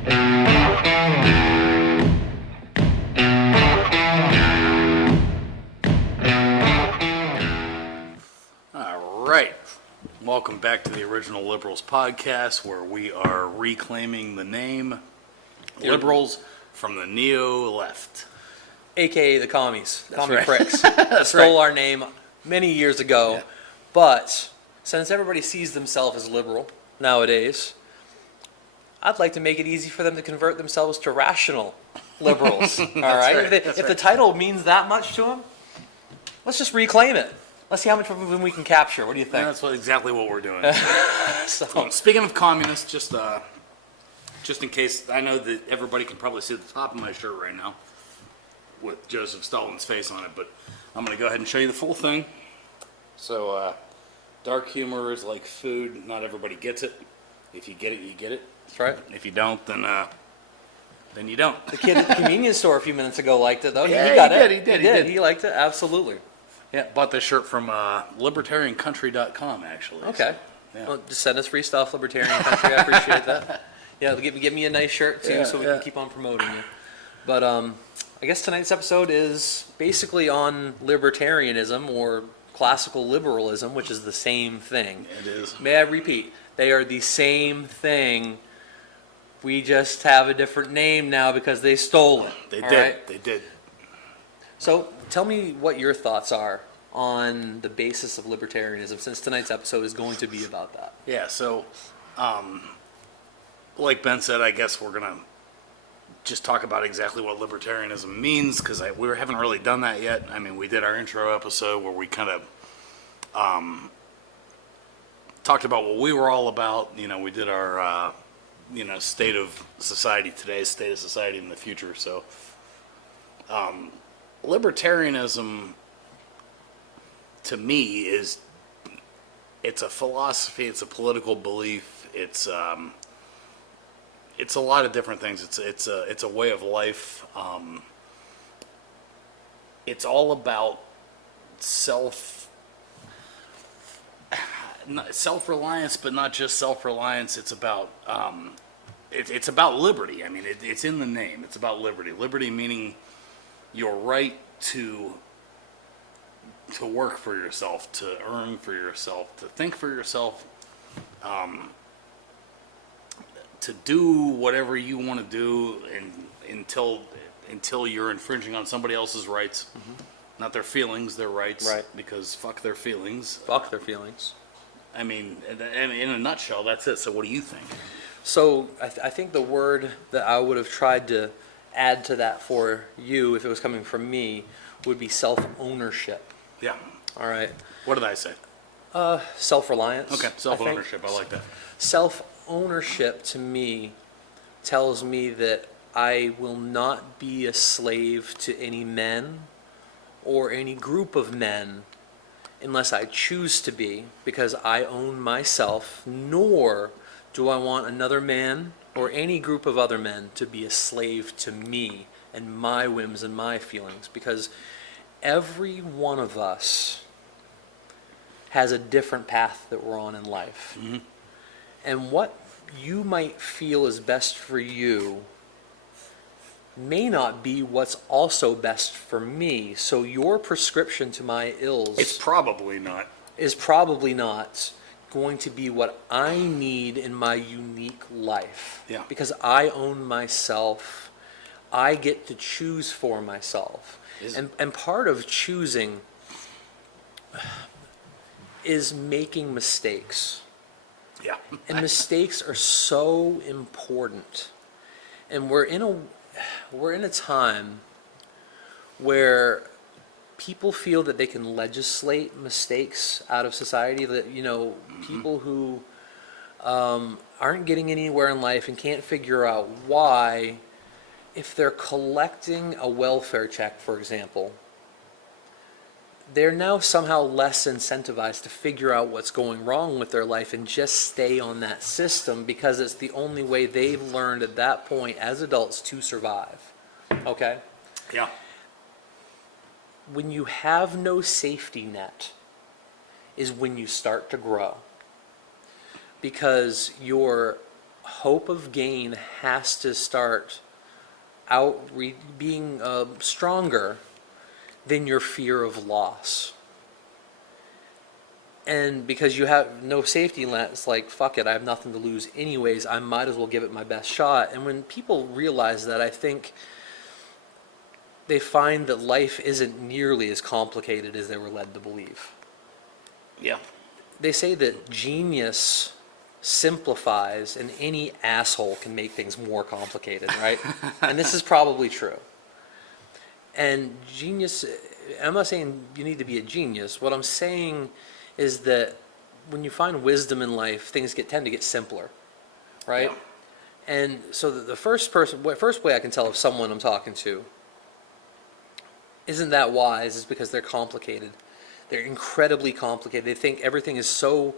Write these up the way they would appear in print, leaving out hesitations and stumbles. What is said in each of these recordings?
All right. Welcome back to the Original Liberals podcast, where we are reclaiming the name liberals from the neo-left. AKA the commies, the commie right. pricks. That's Stole right. our name many years ago. Yeah. But since everybody sees themselves as liberal nowadays, I'd like to make it easy for them to convert themselves to rational liberals. All right? right. If the title means that much to them, let's just reclaim it. Let's see how much of them we can capture. What do you think? That's exactly what we're doing. So, Speaking of communists, just in case, I know that everybody can probably see the top of my shirt right now with Joseph Stalin's face on it, but I'm going to go ahead and show you the full thing. So, dark humor is like food. Not everybody gets it. If you get it, you get it. that's right. If you don't, then you don't. The kid at the convenience store a few minutes ago liked it, though. Yeah, he got he it. did. He liked it, absolutely. Yeah, bought this shirt from libertariancountry.com, actually. Okay. So, yeah. Well, just send us free stuff, Libertarian Country. I appreciate that. Yeah, give me a nice shirt, too, so we can keep on promoting you. But I guess tonight's episode is basically on libertarianism or classical liberalism, which is the same thing. It is. May I repeat? They are the same thing. We just have a different name now because they stole it. They all did. right? They did. So tell me what your thoughts are on the basis of libertarianism, since tonight's episode is going to be about that. Yeah, so, like Ben said, I guess we're going to just talk about exactly what libertarianism means, because we haven't really done that yet. I mean, we did our intro episode where we kind of talked about what we were all about. You know, we did our, state of society today, state of society in the future. So, libertarianism, to me, it's a philosophy, it's a political belief, it's a lot of different things. It's a way of life. It's all about self-reliance, but not just self-reliance. It's about it's about liberty. I mean, it's in the name. It's about liberty. Liberty meaning your right to work for yourself, to earn for yourself, to think for yourself, to do whatever you want to do, and until you're infringing on somebody else's rights, not their feelings, their rights. Right. Because fuck their feelings. Fuck their feelings. I mean, in a nutshell, that's it. So what do you think? So I think the word that I would have tried to add to that for you, if it was coming from me, would be self-ownership. Yeah. All right. What did I say? Self-reliance. Okay, self-ownership. I like that. Self-ownership to me tells me that I will not be a slave to any men or any group of men unless I choose to be, because I own myself, nor do I want another man or any group of other men to be a slave to me and my whims and my feelings, because every one of us has a different path that we're on in life. Mm-hmm. And what you might feel is best for you may not be what's also best for me. So your prescription to my ills It's probably not. is probably not going to be what I need in my unique life. Yeah. Because I own myself. I get to choose for myself. And part of choosing is making mistakes. Yeah. And mistakes are so important. And we're in a time where people feel that they can legislate mistakes out of society, that, people who aren't getting anywhere in life and can't figure out why, if they're collecting a welfare check, for example, they're now somehow less incentivized to figure out what's going wrong with their life and just stay on that system, because it's the only way they've learned at that point as adults to survive. Okay? Yeah. When you have no safety net is when you start to grow, because your hope of gain has to start being stronger than your fear of loss. And because you have no safety net, it's like, fuck it, I have nothing to lose anyways, I might as well give it my best shot. And when people realize that, I think they find that life isn't nearly as complicated as they were led to believe. Yeah. They say that genius simplifies and any asshole can make things more complicated, right? And this is probably true. And genius, I'm not saying you need to be a genius. What I'm saying is that when you find wisdom in life, things tend to get simpler, right? Yeah. And so the first way I can tell if someone I'm talking to isn't that wise is because they're complicated. They're incredibly complicated. They think everything is so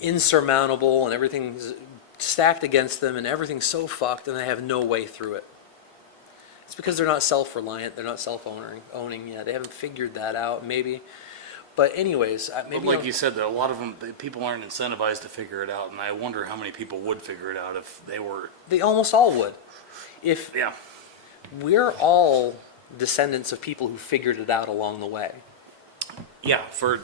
insurmountable and everything's stacked against them and everything's so fucked and they have no way through it. It's because they're not self-reliant. They're not self-owning yet. They haven't figured that out, maybe. But anyways, maybe... But like you said, that a lot of them, people aren't incentivized to figure it out, and I wonder how many people would figure it out if they were... They almost all would. Yeah. We're all descendants of people who figured it out along the way. Yeah, for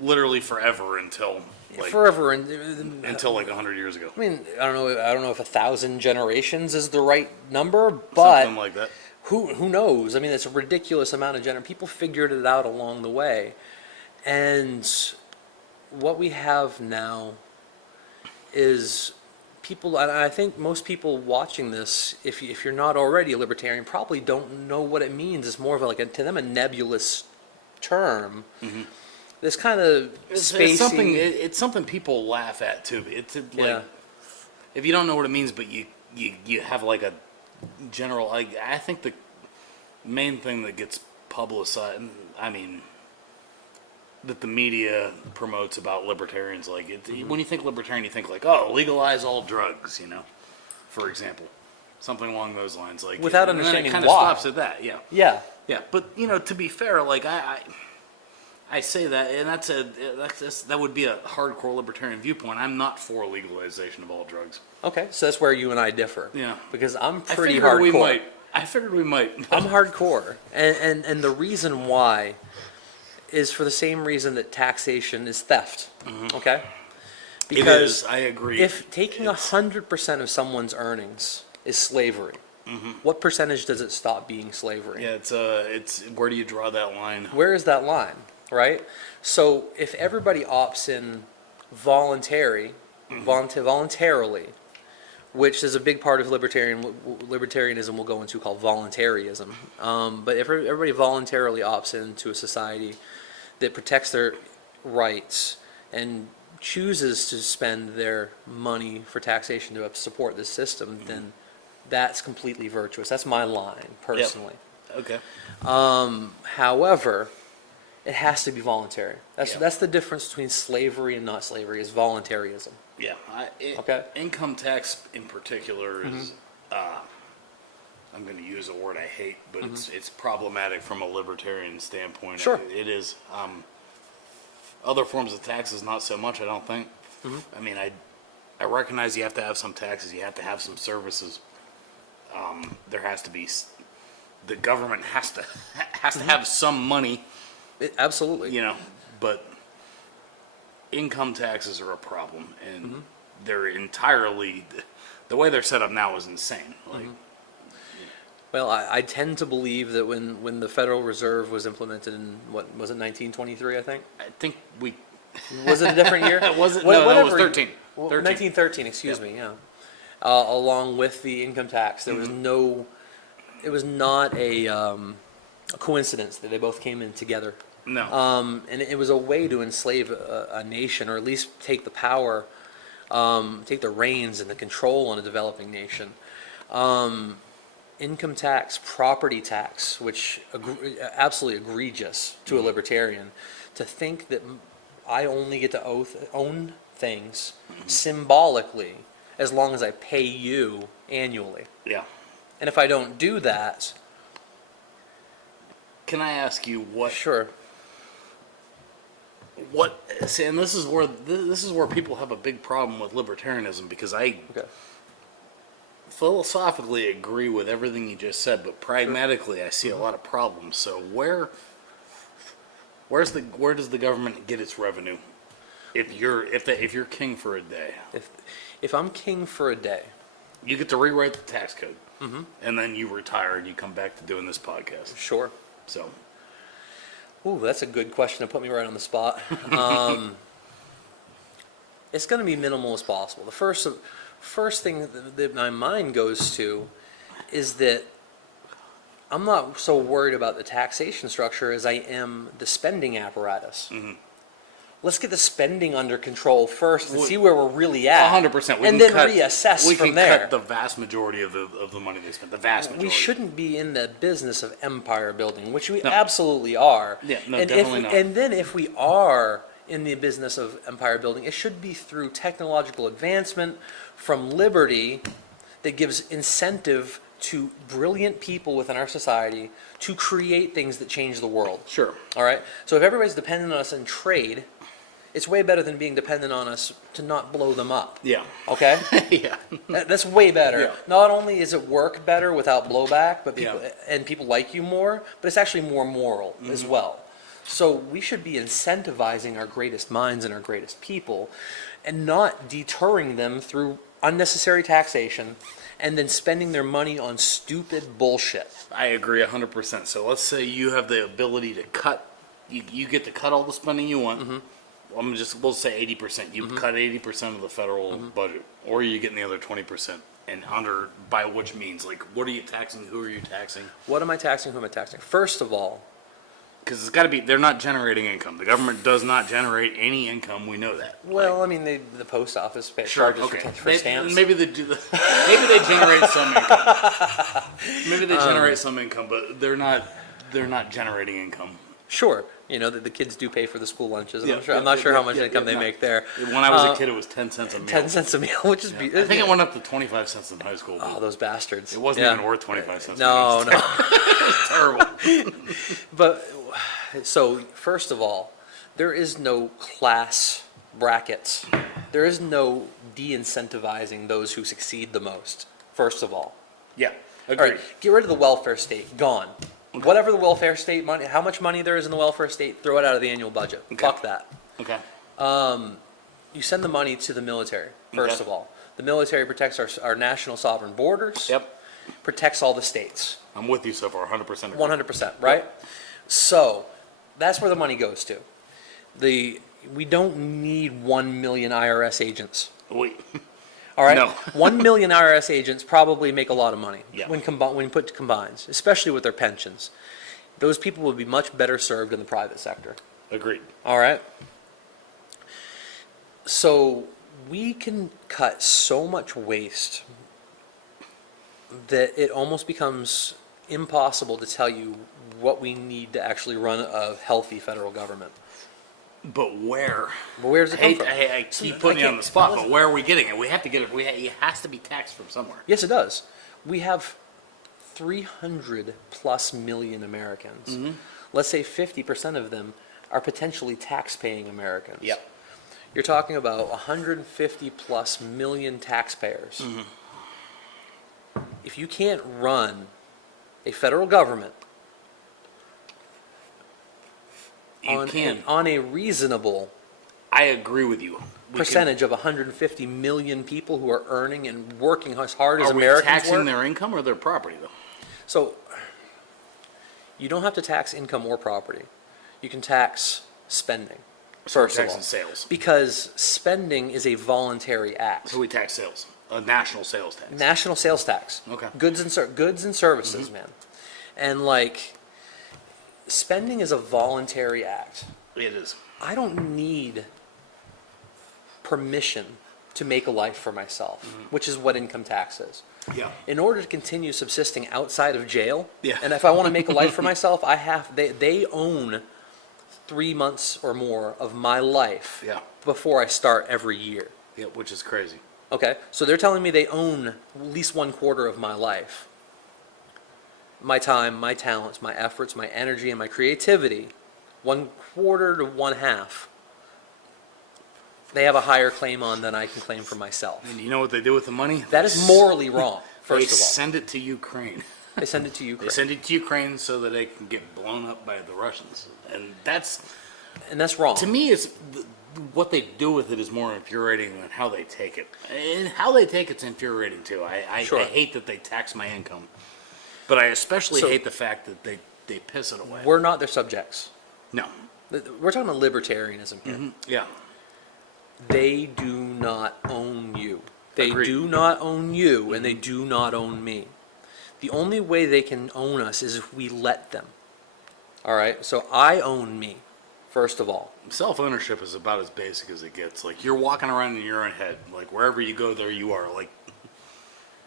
literally forever until... forever until like 100 years ago. I mean, I don't know if 1,000 generations is the right number, but something like that. Who knows? I mean, it's a ridiculous amount of generations. People figured it out along the way, and what we have now is people. And I think most people watching this, if you're not already a libertarian, probably don't know what it means. It's more of to them a nebulous term. Mm-hmm. This kind of spacey. It's something people laugh at too. It's like if you don't know what it means, but you have like a general. I think the main thing that gets publicized, I mean, that the media promotes about libertarians, when you think libertarian, you think legalize all drugs, for example, something along those lines, without understanding why. It kind of stops at that, yeah. But to be fair, I say that, and that would be a hardcore libertarian viewpoint. I'm not for legalization of all drugs. Okay, so that's where you and I differ. Yeah, because I'm pretty hardcore. I figured we might. I'm hardcore, and the reason why is for the same reason that taxation is theft. Mm-hmm. Okay, because it is. I agree. If taking 100% of someone's earnings is slavery, mm-hmm. what percentage does it stop being slavery? Yeah, it's where do you draw that line? Where is that line? Right? So if everybody opts in voluntarily, which is a big part of libertarianism we'll go into, called voluntarism. But if everybody voluntarily opts into a society that protects their rights and chooses to spend their money for taxation to support this system, then that's completely virtuous. That's my line, personally. Yep. Okay. However, it has to be voluntary. That's the difference between slavery and not slavery, is voluntarism. Yeah. Okay. Income tax in particular is, I'm going to use a word I hate, but it's problematic from a libertarian standpoint. Sure. It is. Other forms of taxes, not so much, I don't think. Mm-hmm. I mean, I recognize you have to have some taxes, you have to have some services. There has to be, the government has to have some money. Absolutely. But income taxes are a problem, and they're entirely, the way they're set up now is insane. Well, I tend to believe that when the Federal Reserve was implemented in, what was it, 1923, I think? I think Was it a different year? It wasn't, no, that was 13. 1913, excuse me, yeah. Along with the income tax, there was it was not a coincidence that they both came in together. No. And it was a way to enslave a nation, or at least take the power, take the reins and the control on a developing nation. Income tax, property tax, which absolutely egregious to a libertarian, to think that I only get to own things symbolically as long as I pay you annually. Yeah. And if I don't do that... Can I ask you what... Sure. See, and this is where people have a big problem with libertarianism, because philosophically agree with everything you just said, but pragmatically, I see a lot of problems. So where does the government get its revenue? If you're king for a day, If I'm king for a day, you get to rewrite the tax code, and then you retire and you come back to doing this podcast. sure. So, Ooh, that's a good question to put me right on the spot. It's going to be minimal as possible. The first thing that my mind goes to is that I'm not so worried about the taxation structure as I am the spending apparatus. Let's get the spending under control first and see where we're really at. 100%. And then reassess we from can there. cut the vast majority of the money they spend. The vast majority. We shouldn't be in the business of empire building, which we absolutely are. Yeah, no, and definitely not. And then if we are in the business of empire building, it should be through technological advancement, from liberty that gives incentive to brilliant people within our society to create things that change the world. Sure. All right? So if everybody's dependent on us in trade, it's way better than being dependent on us to not blow them up. Yeah. Okay? Yeah. That's way better. Yeah. Not only is it work better without blowback, but Yeah. people like you more, but it's actually more moral as well. So we should be incentivizing our greatest minds and our greatest people and not deterring them through unnecessary taxation and then spending their money on stupid bullshit. I agree 100%. So let's say you have the ability to cut, you get to cut all the spending you want. We'll say 80%. You cut 80% of the federal budget, or you're getting the other 20%. And under, by which means? Like, what are you taxing? Who are you taxing? What am I taxing? Who am I taxing? First of all, because it's got to be, they're not generating income. The government does not generate any income. We know that. well, I mean, the post office charges for stamps. Maybe they do. Maybe they generate some income. Maybe they generate some income, but they're not generating income. Sure, the kids do pay for the school lunches. And Yeah, I'm not sure how much yeah, income yeah, they make there. When I was a kid, it was 10 cents a meal. 10 cents a meal, which is I think it went up to 25 cents in high school. Oh, those bastards! It wasn't even worth 25 cents. No, no. It's terrible. But so first of all, there is no class brackets. There is no de-incentivizing those who succeed the most. First of all, Yeah, all agreed. right, get rid of the welfare state. Gone. Whatever the welfare state money, how much money there is in the welfare state, throw it out of the annual budget. Okay. Fuck that. Okay. You send the money to the military, first Okay. of all. The military protects our national sovereign borders. Yep. Protects all the states. I'm with you so far, 100%. agree. 100%, right? So that's where the money goes to. We don't need 1 million IRS agents. Wait. All right? No. 1 million IRS agents probably make a lot of money Yeah. when put combines, especially with their pensions. Those people would be much better served in the private sector. Agreed. All right? So we can cut so much waste that it almost becomes impossible to tell you what we need to actually run a healthy federal government. But where? But where does it come from? I keep putting you on the spot, but where are we getting it? We have to get it. It has to be taxed from somewhere. Yes, it does. We have 300 plus million Americans. Let's say 50% of them are potentially tax-paying Americans. Yep. You're talking about 150 plus million taxpayers. If you can't run a federal government on a reasonable I agree with you. percentage of 150 million people who are earning and working as hard as Are we Americans taxing work. their income or their property, though? So you don't have to tax income or property. You can tax spending, first of taxing all. sales. Because spending is a voluntary act. So we tax sales. A national sales tax. National sales tax. Okay. Goods and services, man. And spending is a voluntary act. It is. I don't need permission to make a life for myself, which is what income tax is. Yeah. In order to continue subsisting outside of jail, Yeah. and if I want to make a life for myself, they own 3 months or more of my life Yeah. before I start every year. Yeah, which is crazy. Okay, so they're telling me they own at least 1/4 of my life. My time, my talents, my efforts, my energy, and my creativity. 1/4 to 1/2. They have a higher claim on than I can claim for myself. And you know what they do with the money? That is morally wrong. First They of all, send it to Ukraine. they send it to They Ukraine, send it to Ukraine so that they can get blown up by the Russians. And that's, and that's wrong. to me, what they do with it is more infuriating than how they take it. And how they take it's infuriating too. I Sure. hate that they tax my income. But I especially So- hate the fact that they piss it away. We're not their subjects. No. We're talking about libertarianism here. Yeah. They do not own you. They Agreed. do not own you, and they do not own me. The only way they can own us is if we let them. All right? So I own me, first of all. Self-ownership is about as basic as it gets. Like, you're walking around in your own head. Like, wherever you go, there you are. Like,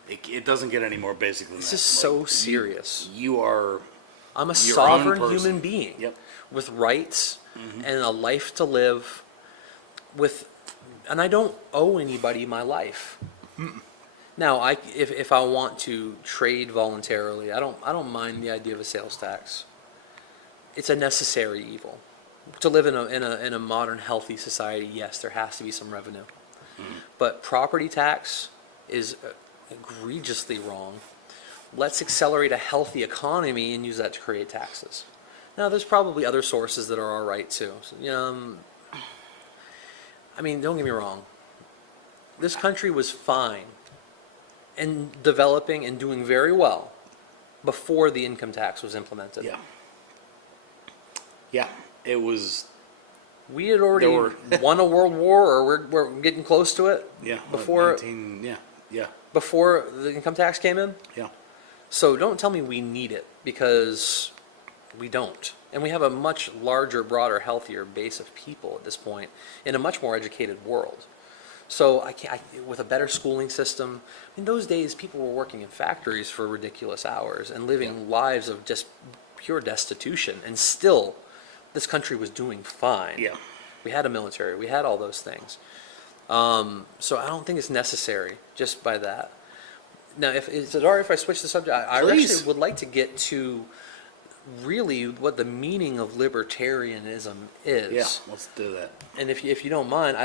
it doesn't get any more basic than This that. is so serious. You are... I'm a your own sovereign person. human being Yep. with rights and a life to live and I don't owe anybody my life. Now, if I want to trade voluntarily, I don't mind the idea of a sales tax. It's a necessary evil. To live in a modern healthy society, yes, there has to be some revenue. But property tax is egregiously wrong. Let's accelerate a healthy economy and use that to create taxes. Now, there's probably other sources that are all right too. So, I mean, don't get me wrong. This country was fine and developing and doing very well before the income tax was implemented. Yeah. Yeah. It was... We had already There were- won a world war, or we're getting close to it. Yeah. Before 19, yeah. Yeah. before the income tax came in. Yeah. So don't tell me we need it, because we don't. And we have a much larger, broader, healthier base of people at this point in a much more educated world. So with a better schooling system, in those days people were working in factories for ridiculous hours and living lives of just pure destitution, and still this country was doing fine. Yeah. We had a military, we had all those things. So I don't think it's necessary just by that. Now, is it all right if I switch the subject? I Please. actually would like to get to really what the meaning of libertarianism is. Yeah. Let's do that. And if you don't mind,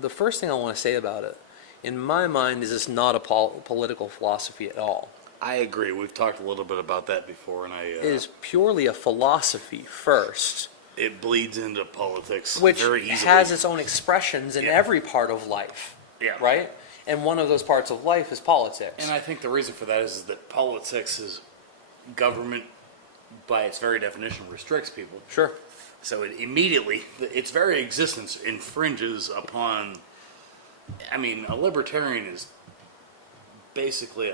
the first thing I want to say about it, in my mind, is it's not a political philosophy at all. I agree. We've talked a little bit about that before, and It is purely a philosophy first, it bleeds into politics which very easily. has its own expressions in Yeah. every part of life. Yeah. Right? And one of those parts of life is politics. And I think the reason for that is that politics is government, by its very definition, restricts people. Sure. So it immediately, its very existence infringes upon. I mean, a libertarian is basically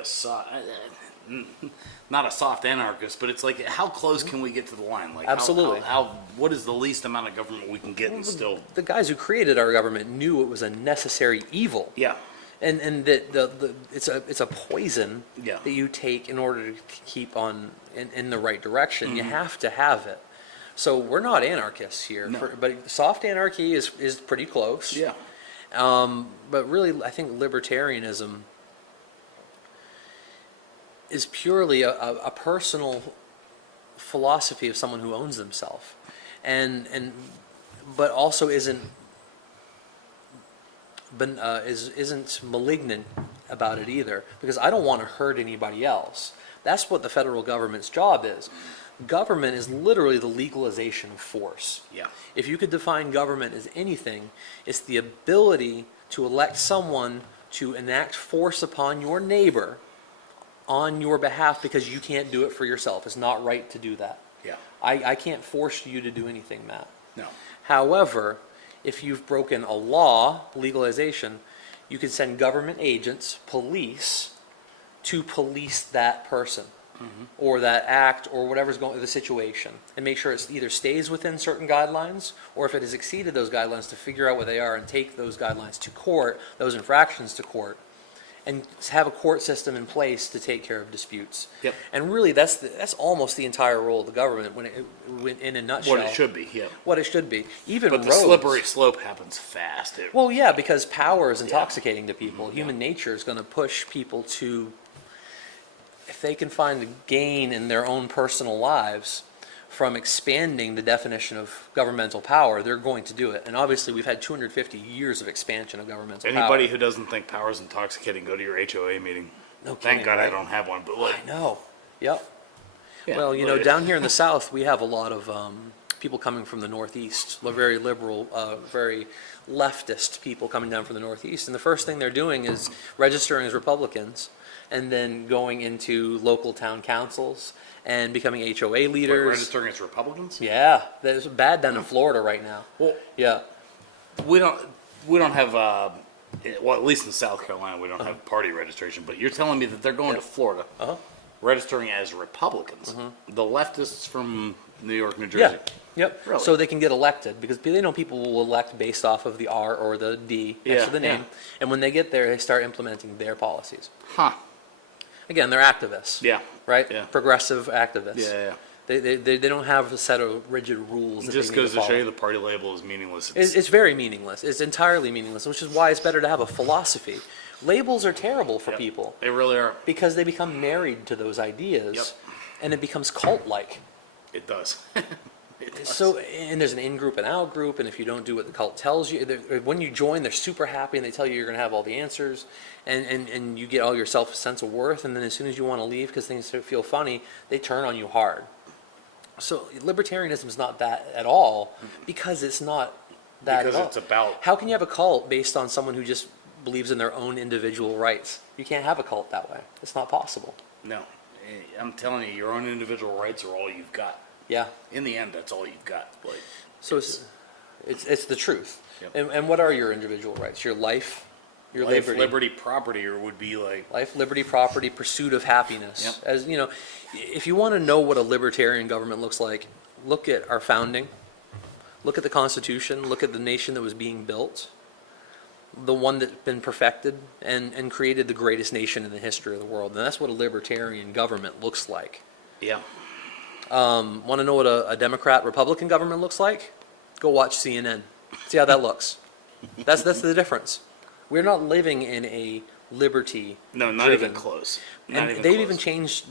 not a soft anarchist, but it's like, how close can we get to the line? Like, Absolutely. what is the least amount of government we can get and still? The guys who created our government knew it was a necessary evil. Yeah. And that it's a poison Yeah. that you take in order to keep on in the right direction. You have to have it. So we're not anarchists here, No. but soft anarchy is pretty close. Yeah. But really, I think libertarianism is purely a personal philosophy of someone who owns themselves, but also isn't malignant about it either, because I don't want to hurt anybody else. That's what the federal government's job is. Government is literally the legalization of force. Yeah. If you could define government as anything, it's the ability to elect someone to enact force upon your neighbor on your behalf because you can't do it for yourself. It's not right to do that. Yeah. I can't force you to do anything, Matt. No. However, if you've broken a law, legalization, you can send government agents, police, to police that person or that act or whatever's going the situation, and make sure it either stays within certain guidelines, or if it has exceeded those guidelines, to figure out what they are and take those guidelines to court, those infractions to court, and have a court system in place to take care of disputes. Yep. And really, that's almost the entire role of the government when in a nutshell. What it should be. Yeah. What it should be. Even But the roads. slippery slope happens fast. Well, yeah, because power is intoxicating to people. Human nature is going to push people to, if they can find a gain in their own personal lives from expanding the definition of governmental power, they're going to do it. And obviously, we've had 250 years of expansion of governmental power. Anybody who doesn't think power is intoxicating, go to your HOA meeting. No Thank kidding, God I right? don't have one. But like, I know. Yep. yeah, Well, but- down here in the South, we have a lot of people coming from the Northeast, very liberal, very leftist people coming down from the Northeast. And the first thing they're doing is registering as Republicans and then going into local town councils and becoming HOA Wait, leaders. registering as Republicans? Yeah, there's bad down in Florida right now. Well, Yeah. we don't have well, at least in South Carolina we don't have party registration. But you're telling me that they're going to Florida, registering as Republicans, the leftists from New York, New Jersey. Yeah. Yep. Really? So they can get elected because they know people will elect based off of the R or the D next to the name. Yeah. And when they get there, they start implementing their policies. Huh? Again, they're activists. Yeah. Right? Yeah. Progressive activists. Yeah. They don't have a set of rigid rules. It That just they need goes to show follow. you the party label is meaningless. It's very meaningless. It's entirely meaningless, which is why it's better to have a philosophy. Labels are terrible for people They really are. because they become married to those ideas, Yep. and it becomes cult-like. It does. It does. So, and there's an in-group and out-group, and if you don't do what the cult tells you, when you join, they're super happy, and they tell you you're going to have all the answers, and you get all your sense of worth, and then as soon as you want to leave because things feel funny, they turn on you hard. So libertarianism is not that at all, because it's not that Because at all. it's about- How can you have a cult based on someone who just believes in their own individual rights? You can't have a cult that way. It's not possible. No, I'm telling you, your own individual rights are all you've got. Yeah. In the end, that's all you've got. Like, So it's the truth. Yep. And what are your individual rights? Your life, your life, liberty. liberty, property, or would be like Life, liberty, property, pursuit of happiness. Yep. As you know, if you want to know what a libertarian government looks like, look at our founding, look at the Constitution, look at the nation that was being built, the one that's been perfected and created the greatest nation in the history of the world. And that's what a libertarian government looks like. yeah. Want to know what a Democrat Republican government looks like? Go watch CNN. See how that looks. That's the difference. We're not living in a liberty. No, not even close. Not And even they've close. even changed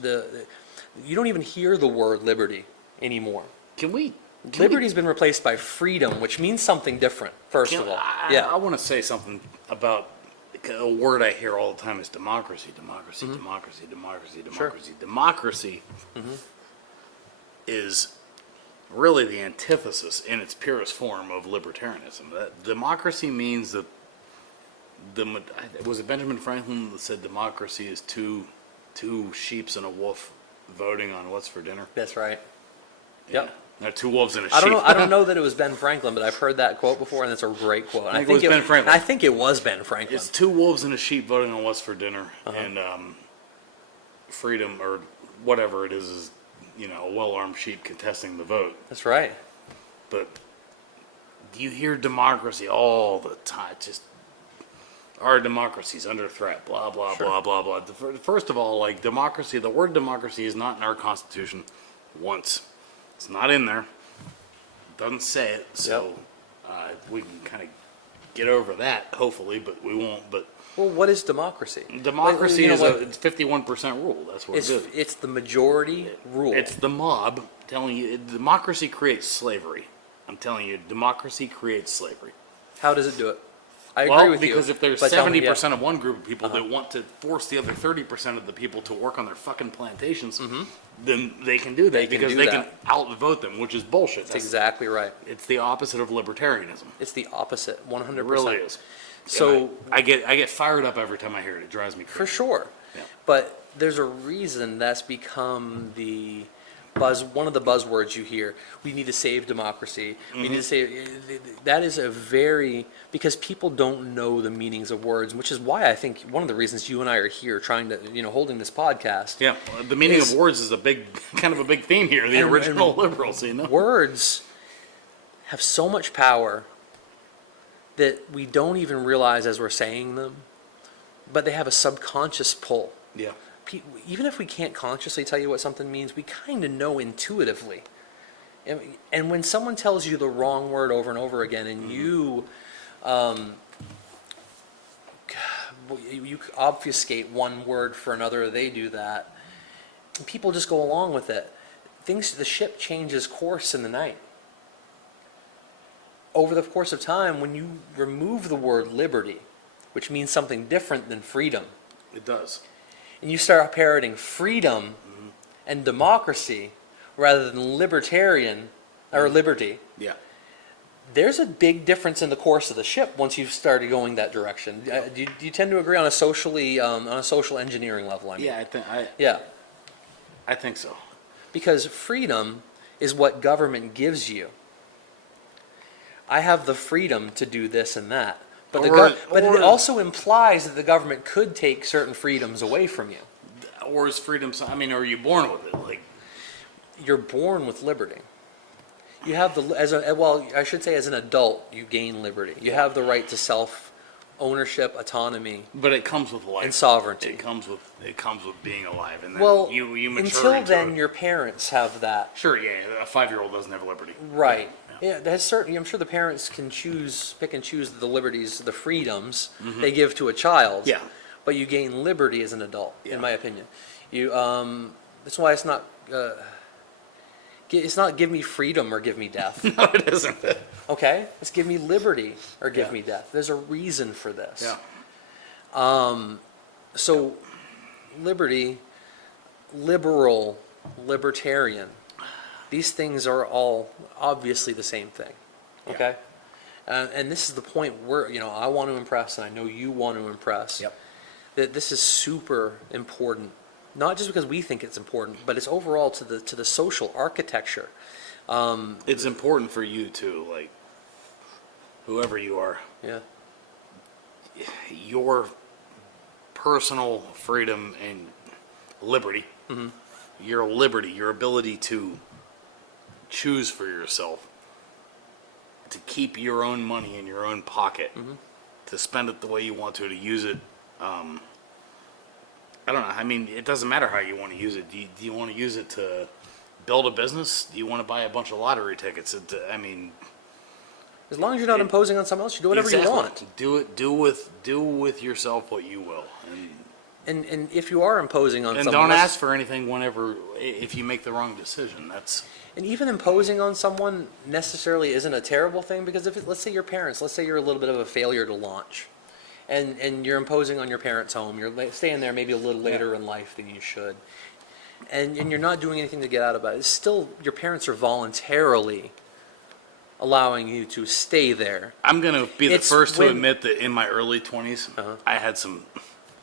you don't even hear the word liberty anymore. Can we? Liberty's been replaced by freedom, which means something different, first of all. I want to say something about a word I hear all the time is democracy, democracy, democracy, democracy, democracy. Democracy is really the antithesis in its purest form of libertarianism. That democracy means that was it Benjamin Franklin that said democracy is two sheeps and a wolf voting on what's for dinner? That's right. Yeah. Yep. There are two wolves and a I sheep. don't know that it was Ben Franklin, but I've heard that quote before, and it's a great quote. And I think it was Ben Franklin. I think it was Ben Franklin. It's two wolves and a sheep voting on what's for dinner, and freedom or whatever it is a well-armed sheep contesting the vote. That's right. But you hear democracy all the time. Just our democracy's under threat. Blah blah blah blah blah. First of all, like democracy, the word democracy is not in our Constitution. Once, it's not in there. It doesn't say it. So we can kind of get over that, hopefully, but we won't. But Well, what is democracy? democracy Like, is a 51% rule. That's what it is. It's the majority rule. It's the mob telling you democracy creates slavery. I'm telling you, democracy creates slavery. How does it do it? I agree with you. Because if there's but tell me, 70% of one group of people that want to force the other 30% of the people to work on their fucking plantations, then they can do that They can because do they that. can outvote them, which is bullshit. That's exactly right. It's the opposite of libertarianism. It's the opposite, 100%. It really is. So, I get fired up every time I hear it. It drives me crazy. for sure. Yeah. But there's a reason that's become one of the buzzwords you hear. We need to save democracy. We need to save. That is because people don't know the meanings of words, which is why I think one of the reasons you and I are here trying to, holding this podcast. Yeah, the meaning Is- of words is a big theme here. The And- original and liberals, Words have so much power that we don't even realize as we're saying them, but they have a subconscious pull. Yeah. Even if we can't consciously tell you what something means, we kind of know intuitively. And when someone tells you the wrong word over and over again, and you obfuscate one word for another, they do that, people just go along with it. The ship changes course in the night. Over the course of time, when you remove the word liberty, which means something different than freedom, It does. and you start parroting freedom and democracy rather than libertarian or liberty, Yeah. there's a big difference in the course of the ship once you've started going that direction. Do you tend to agree on a social engineering level? I mean, Yeah, I think so. because freedom is what government gives you. I have the freedom to do this and that, but it also implies that the government could take certain freedoms away from you. Or is freedom? I mean, are you born with it? Like, You're born with liberty. You have I should say, as an adult, you gain liberty. You have the right to self-ownership, autonomy, but it comes with life and sovereignty. It comes with being alive, and then Well, you mature until into then, it. your parents have that. Sure, yeah, a 5-year-old doesn't have liberty. Right. Yeah. Yeah, that's certain. I'm sure the parents can pick and choose the liberties, the freedoms they give to a child. Yeah. But you gain liberty as an adult, Yeah. in my opinion. That's why it's not. It's not give me freedom or give me death. No, it isn't. Okay, it's give me liberty or give Yeah. me death. There's a reason for this. Yeah. So, liberty, liberal, libertarian, these things are all obviously the same thing. Okay, and this is the point where I want to impress, and I know you want to impress. Yep. That this is super important. Not just because we think it's important, but it's overall to the social architecture. It's important for you too, like whoever you are. Yeah. Your personal freedom and liberty, your liberty, your ability to choose for yourself, to keep your own money in your own pocket, to spend it the way you want to use it. I don't know. I mean, it doesn't matter how you want to use it. Do you want to use it to build a business? Do you want to buy a bunch of lottery tickets? I mean, As long as you're not imposing on someone else, you do whatever you want. Do with yourself what you will, And if you are imposing on and someone, don't ask for anything if you make the wrong decision. and even imposing on someone necessarily isn't a terrible thing, because let's say you're a little bit of a failure to launch, and you're imposing on your parents' home, you're staying there maybe a little later in life than you should, and you're not doing anything to get out of it. It's still, your parents are voluntarily allowing you to stay there. I'm gonna be the first to when- admit that in my early 20s, I had some.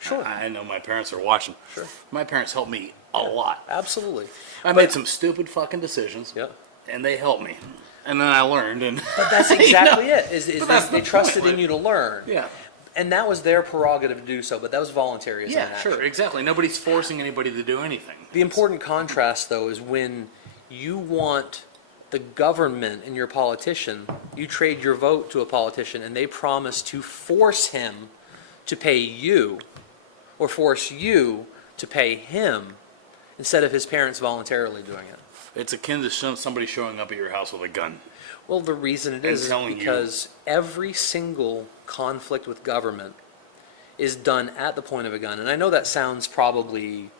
Sure. I know my parents are watching. Sure. My parents helped me a lot. Absolutely. I made some stupid fucking decisions. Yeah. And they helped me, and then I learned. And But that's exactly it. But that's They the trusted point, in you to learn. Yeah. And that was their prerogative to do so, but that was voluntary as an Yeah, action. sure, exactly. Nobody's forcing anybody to do anything. The important contrast, though, is when you want the government and your politician, you trade your vote to a politician, and they promise to force him to pay you, or force you to pay him, instead of his parents voluntarily doing it. It's akin to somebody showing up at your house with a gun. Well, the reason it is telling you. because every single conflict with government is done at the point of a gun. And I know that sounds probably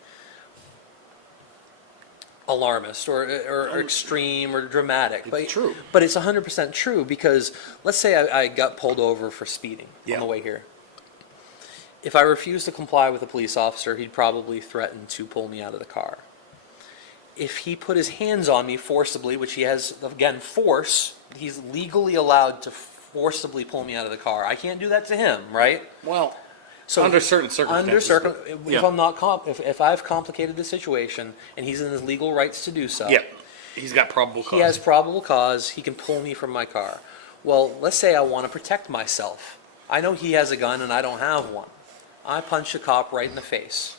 alarmist or extreme or dramatic. But It's true. But it's 100% true, because let's say I got pulled over for speeding on the way here. If I refused to comply with a police officer, he'd probably threaten to pull me out of the car. If he put his hands on me forcibly, which he has, again, force, he's legally allowed to forcibly pull me out of the car. I can't do that to him, right? Well, So under certain circumstances. If I'm not if I've complicated the situation and he's in his legal rights to do so. Yeah, he's got probable cause. He has probable cause. He can pull me from my car. Well, let's say I want to protect myself. I know he has a gun and I don't have one. I punch a cop right in the face.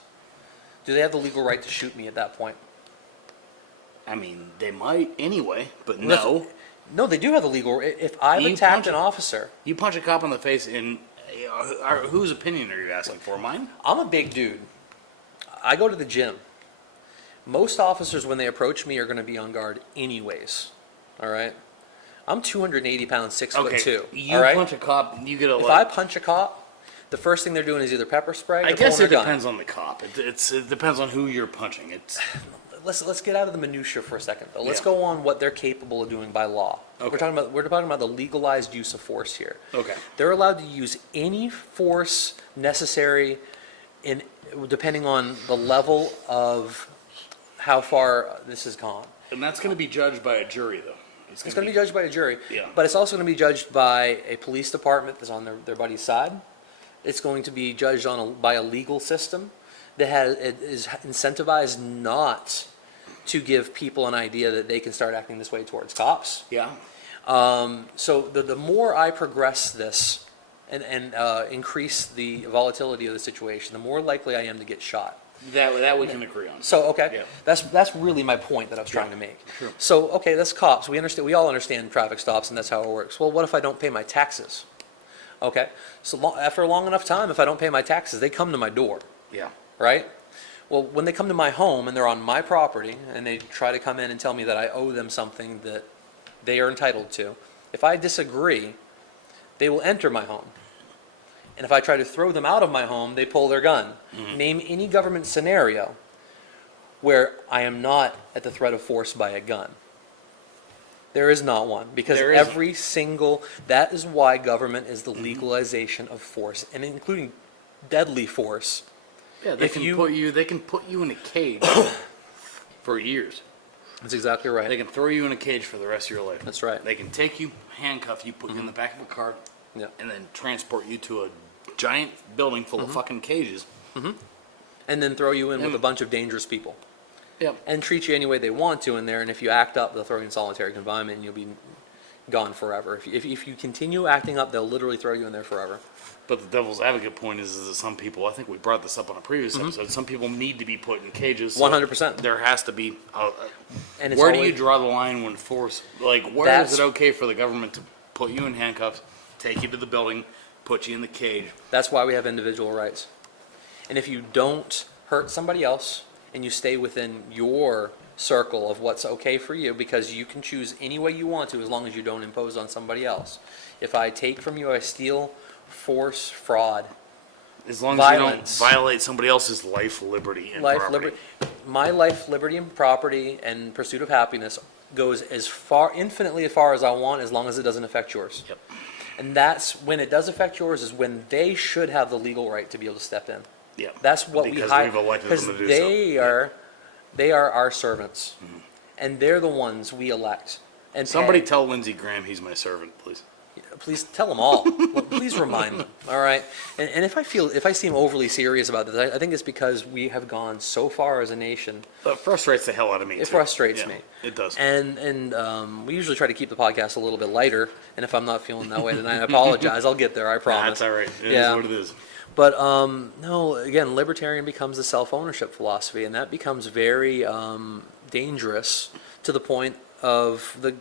Do they have the legal right to shoot me at that point? I mean, they might anyway, but no. No, they do have the legal. If I've attacked an officer, You punch a cop in the face, and whose opinion are you asking for? Mine? I'm a big dude. I go to the gym. Most officers, when they approach me, are going to be on guard anyways. All right? I'm 280 pounds, 6'2". You all right? punch a cop, you get a. If I punch a cop, the first thing they're doing is either pepper spray. I or guess pulling it their gun. depends on the cop. It depends on who you're punching. Let's get out of the minutia for a second, though. Let's Yeah. go on what they're capable of doing by law. Okay. We're talking about the legalized use of force here. Okay. They're allowed to use any force necessary in depending on the level of how far this has gone. And that's going to be judged by a jury, though. It's going to be judged by a jury, Yeah. but it's also going to be judged by a police department that's on their buddy's side. It's going to be judged by a legal system that is incentivized not to give people an idea that they can start acting this way towards cops. Yeah. So the more I progress this and increase the volatility of the situation, the more likely I am to get shot. That we can agree on. So okay, Yeah. that's really my point that I was trying to make. Sure. So okay, that's cops. We all understand traffic stops, and that's how it works. Well, what if I don't pay my taxes? Okay, so after a long enough time, if I don't pay my taxes, they come to my door, Yeah. right? Well, when they come to my home and they're on my property and they try to come in and tell me that I owe them something that they are entitled to, if I disagree, they will enter my home. And if I try to throw them out of my home, they pull their gun. Name any government scenario where I am not at the threat of force by a gun. There is not one, because There isn't. every single, that is why government is the legalization of force, and including deadly force. Yeah, they If can you- put you in a cage for years. That's exactly right. They can throw you in a cage for the rest of your life. That's right. They can take you, handcuff you, put you in the back of a car, Yeah. and then transport you to a giant building full of fucking cages. And then throw you in with And- a bunch of dangerous people. Yep. And treat you any way they want to in there, and if you act up, they'll throw you in solitary confinement and you'll be gone forever. If you continue acting up, they'll literally throw you in there forever. But the devil's advocate point is that some people, I think we brought this up on a previous episode, some people need to be put in cages. So 100%. There has to be, And it's where do always- you draw the line when force, like where That's- is it okay for the government to put you in handcuffs, take you to the building, put you in the cage? That's why we have individual rights. And if you don't hurt somebody else and you stay within your circle of what's okay for you, because you can choose any way you want to as long as you don't impose on somebody else. If I take from you, I steal, force, fraud, As long Violence. as you don't violate somebody else's life, liberty, and life, property. liberty, my life, liberty, and property and pursuit of happiness goes as far, infinitely as far as I want, as long as it doesn't affect yours. Yep. And that's when it does affect yours, is when they should have the legal right to be able to step in. Yeah. That's what Because we we've elected them to do so. they are our servants, and they're the ones we elect. And Somebody pay. tell Lindsey Graham he's my servant, please. Please tell them all. Well, please remind them. All right. And if I seem overly serious about this, I think it's because we have gone so far as a nation. That frustrates the hell out of me. It too. frustrates Yeah, me. It does. And we usually try to keep the podcast a little bit lighter. And if I'm not feeling that way, then I apologize. I'll get there. I promise. That's all right. It is Yeah. what it is. But no, again, libertarian becomes the self-ownership philosophy, and that becomes very dangerous to the point of the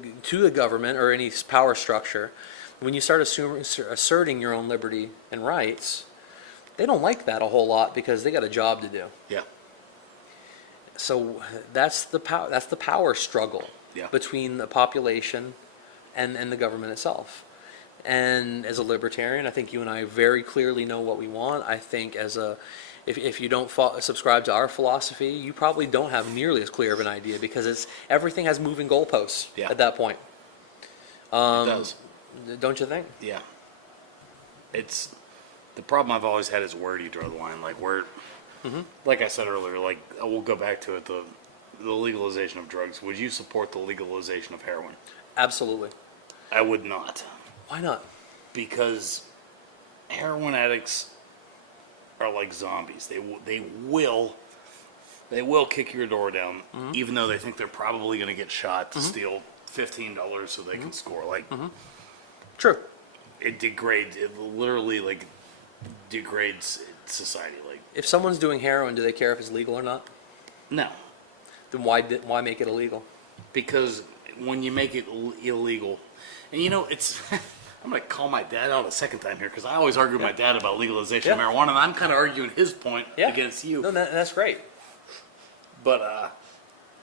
government or any power structure. When you start asserting your own liberty and rights, they don't like that a whole lot because they got a job to do. Yeah. So that's the power struggle Yeah. between the population and the government itself. And as a libertarian, I think you and I very clearly know what we want. I think if you don't subscribe to our philosophy, you probably don't have nearly as clear of an idea, because everything has moving goalposts Yeah. at that point. It does. Don't you think? Yeah. It's the problem I've always had is where do you draw the line? Like where, like I said earlier, like we'll go back to it, the legalization of drugs. Would you support the legalization of heroin? Absolutely. I would not, Why not? because heroin addicts are like zombies. They will kick your door down, even though they think they're probably going to get shot to steal $15 so they can score. Like True. it degrades. It literally like degrades society. Like If someone's doing heroin, do they care if it's legal or not? no, Then why make it illegal? because when you make it illegal, and you know it's. I'm going to call my dad out a second time here because I always argue with my dad about legalization of Yeah. marijuana, and I'm kind of arguing his point against you. No, that's great. But,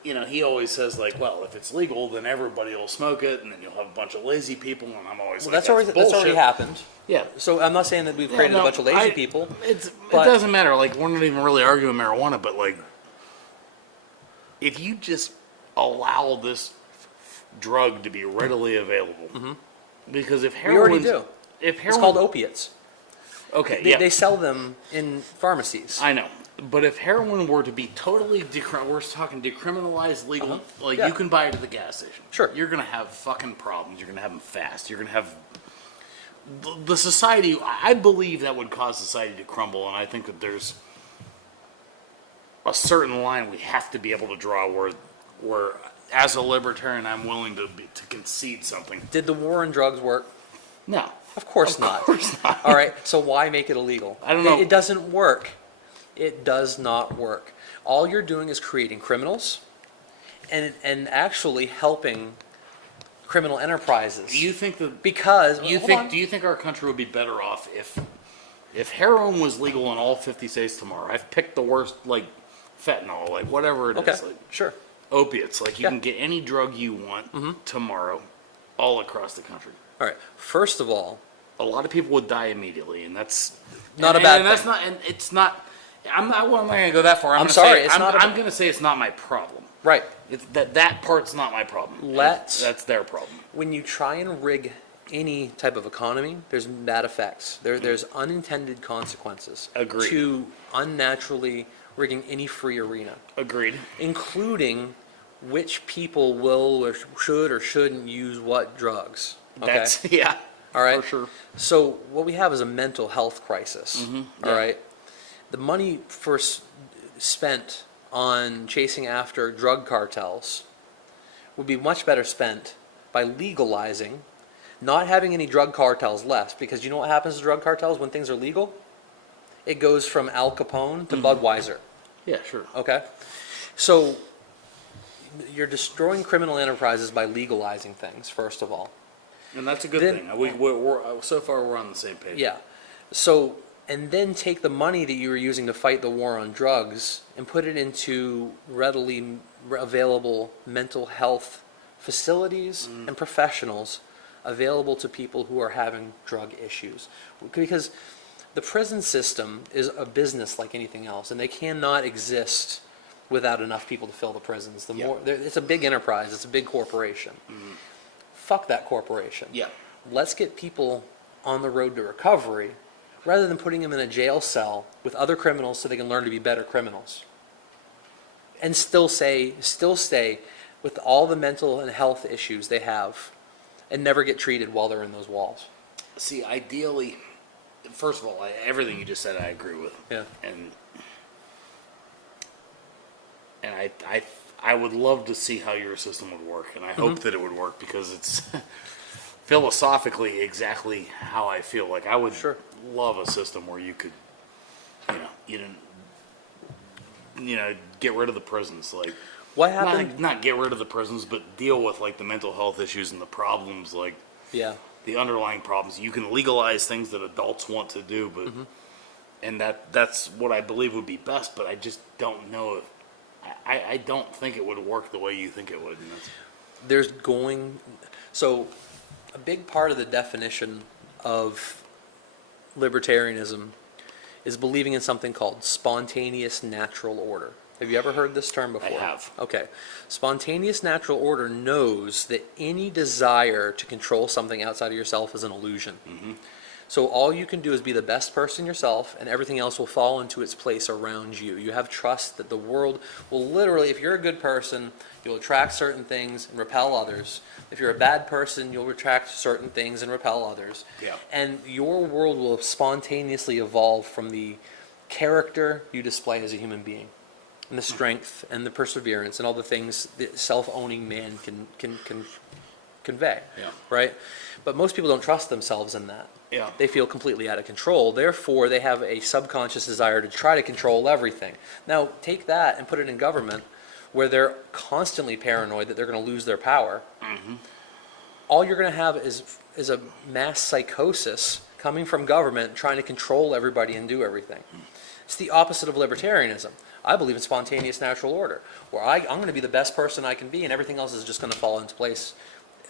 you know, he always says, like, well, if it's legal, then everybody will smoke it, and then you'll have a bunch of lazy people, and I'm always like, That's already bullshit. happened. Yeah. So I'm not saying that we've created no, a bunch of lazy people. It but- doesn't matter. Like, we're not even really arguing marijuana, but, like, if you just allow this drug to be readily available, because if We heroin... already do. If It's heroin, called opiates. Okay, They, yeah. they sell them in pharmacies. I know. But if heroin were to be totally we're talking decriminalized, legal, Yeah. you can buy it at the gas station. Sure. You're going to have fucking problems. You're going to have them fast. You're going to have the society. I believe that would cause society to crumble, and I think that there's a certain line we have to be able to draw where as a libertarian, I'm willing to concede something. Did the war on drugs work? No. Of course not. Of course not. All right, so why make it illegal? I don't know. It doesn't work. It does not work. All you're doing is creating criminals and actually helping criminal enterprises. Do you think that Because do you think our country would be better off if heroin was legal in all 50 states tomorrow? I've picked the worst, like fentanyl, like whatever it is, Okay, like sure. opiates, like you Yeah. can get any drug you want tomorrow, all across the country. All right. First of all, A lot of people would die immediately, and that's Not a bad and that's thing. not, and it's not. I'm not going to go that far. I'm gonna sorry, Say, it's not a- I'm going to say it's not my problem. right. It's that part's not my problem. Let's- That's their problem. When you try and rig any type of economy, there's bad effects. There's unintended consequences. Agreed. To unnaturally rigging any free arena, Agreed. including which people will or should or shouldn't use what drugs. Okay? That's yeah. All right. For sure. So what we have is a mental health crisis. All yeah. right. The money spent on chasing after drug cartels would be much better spent by legalizing, not having any drug cartels left. Because you know what happens to drug cartels when things are legal? It goes from Al Capone to Budweiser. Yeah, sure. Okay. So you're destroying criminal enterprises by legalizing things, first of all. And that's a good Then- thing. We're so far we're on the same page. Yeah. So, and then take the money that you were using to fight the war on drugs and put it into readily available mental health facilities and professionals available to people who are having drug issues. Because the prison system is a business like anything else, and they cannot exist without enough people to fill the prisons. Yeah. It's a big enterprise. It's a big corporation. Fuck that corporation. Yeah. Let's get people on the road to recovery rather than putting them in a jail cell with other criminals so they can learn to be better criminals. And still stay with all the mental and health issues they have and never get treated while they're in those walls. See, ideally, first of all, everything you just said, I agree with. Yeah. And I would love to see how your system would work, and I hope that it would work because it's philosophically exactly how I feel. Like I would Sure. love a system where you could, you didn't, get rid of the prisons, like What happened? not get rid of the prisons, but deal with like the mental health issues and the problems, like Yeah. the underlying problems. You can legalize things that adults want to do, but and that's what I believe would be best. But I just don't know if I don't think it would work the way you think it would. And that's, So a big part of the definition of libertarianism is believing in something called spontaneous natural order. Have you ever heard this term before? I have. Okay. Spontaneous natural order knows that any desire to control something outside of yourself is an illusion. So all you can do is be the best person yourself, and everything else will fall into its place around you. You have trust that the world will literally, if you're a good person, you'll attract certain things and repel others. If you're a bad person, you'll attract certain things and repel others. Yeah. And your world will spontaneously evolve from the character you display as a human being, and the strength and the perseverance and all the things that self-owning man can convey. Yeah. Right? But most people don't trust themselves in that. Yeah. They feel completely out of control. Therefore, they have a subconscious desire to try to control everything. Now, take that and put it in government, where they're constantly paranoid that they're going to lose their power. All you're going to have is a mass psychosis coming from government trying to control everybody and do everything. It's the opposite of libertarianism. I believe in spontaneous natural order, where I'm going to be the best person I can be, and everything else is just going to fall into place